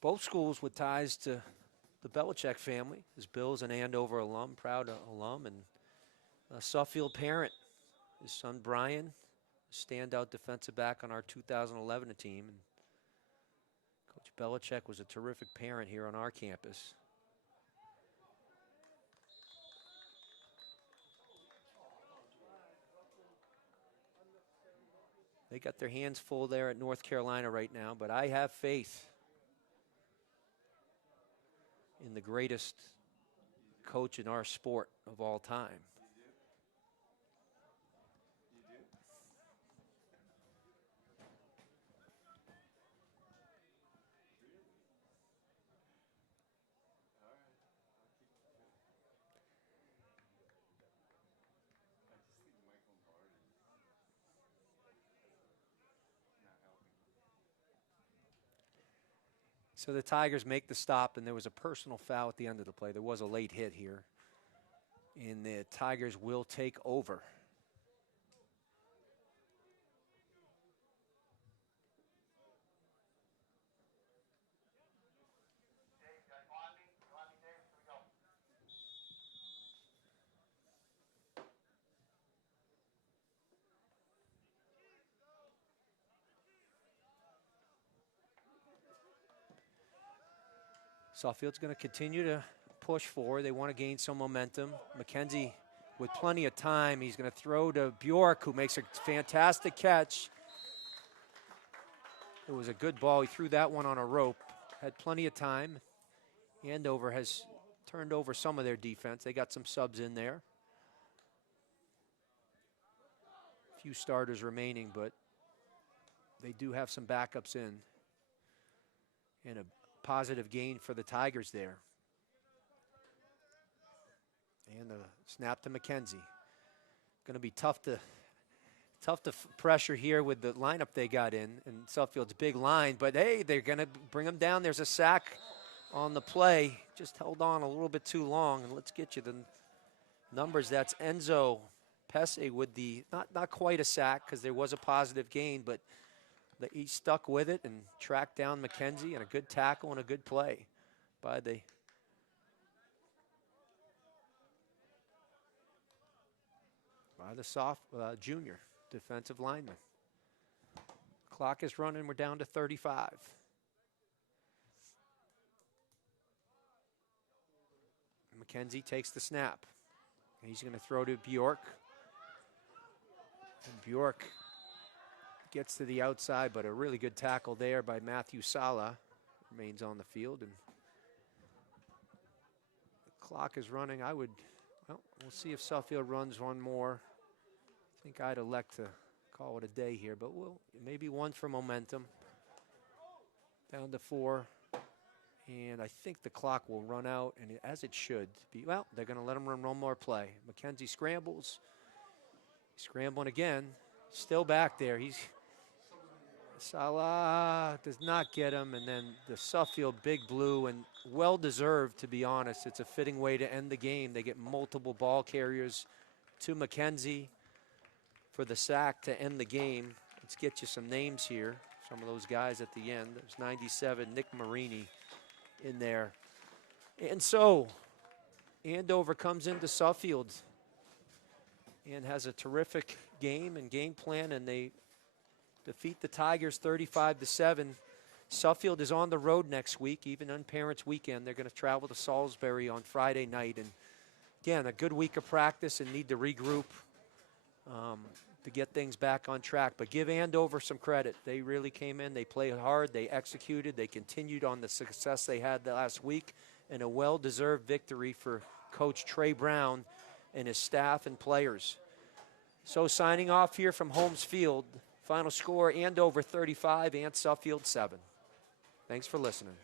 Both schools with ties to the Belichick family. His Bill's an Andover alum, proud alum, and a Suffield parent. His son Brian, standout defensive back on our 2011 team. And Coach Belichick was a terrific parent here on our campus. They got their hands full there at North Carolina right now, but I have faith in the greatest coach in our sport of all time. So the Tigers make the stop, and there was a personal foul at the end of the play. There was a late hit here, and the Tigers will take over. Suffield's going to continue to push forward. They want to gain some momentum. McKenzie with plenty of time. He's going to throw to Bjork, who makes a fantastic catch. It was a good ball. He threw that one on a rope. Had plenty of time. Andover has turned over some of their defense. They got some subs in there. A few starters remaining, but they do have some backups in. And a positive gain for the Tigers there. And the snap to McKenzie. Going to be tough to pressure here with the lineup they got in, and Suffield's big line, but hey, they're going to bring them down. There's a sack on the play. Just held on a little bit too long, and let's get you the numbers. That's Enzo Pesse with the, not quite a sack because there was a positive gain, but he stuck with it and tracked down McKenzie, and a good tackle and a good play by the junior defensive lineman. Clock is running. We're down to 35. McKenzie takes the snap. He's going to throw to Bjork. And Bjork gets to the outside, but a really good tackle there by Matthew Sala. Remains on the field. And the clock is running. We'll see if Suffield runs one more. I think I'd elect to call it a day here, but maybe one for momentum. Down to 4. And I think the clock will run out, and as it should be. Well, they're going to let him run one more play. McKenzie scrambles. He's scrambling again. Still back there. Salah does not get him, and then the Suffield big blue, and well-deserved, to be honest. It's a fitting way to end the game. They get multiple ball carriers to McKenzie for the sack to end the game. Let's get you some names here. Some of those guys at the end. There's 97, Nick Marini in there. And so, Andover comes into Suffield and has a terrific game and game plan, and they defeat the Tigers 35-7. Suffield is on the road next week, even on Parents' Weekend. They're going to travel to Salisbury on Friday night. And again, a good week of practice and need to regroup to get things back on track. But give Andover some credit. They really came in, they played hard, they executed, they continued on the success they had the last week, and a well-deserved victory for Coach Trey Brown and his staff and players. So signing off here from Holmes Field, final score Andover 35 and Suffield 7. Thanks for listening.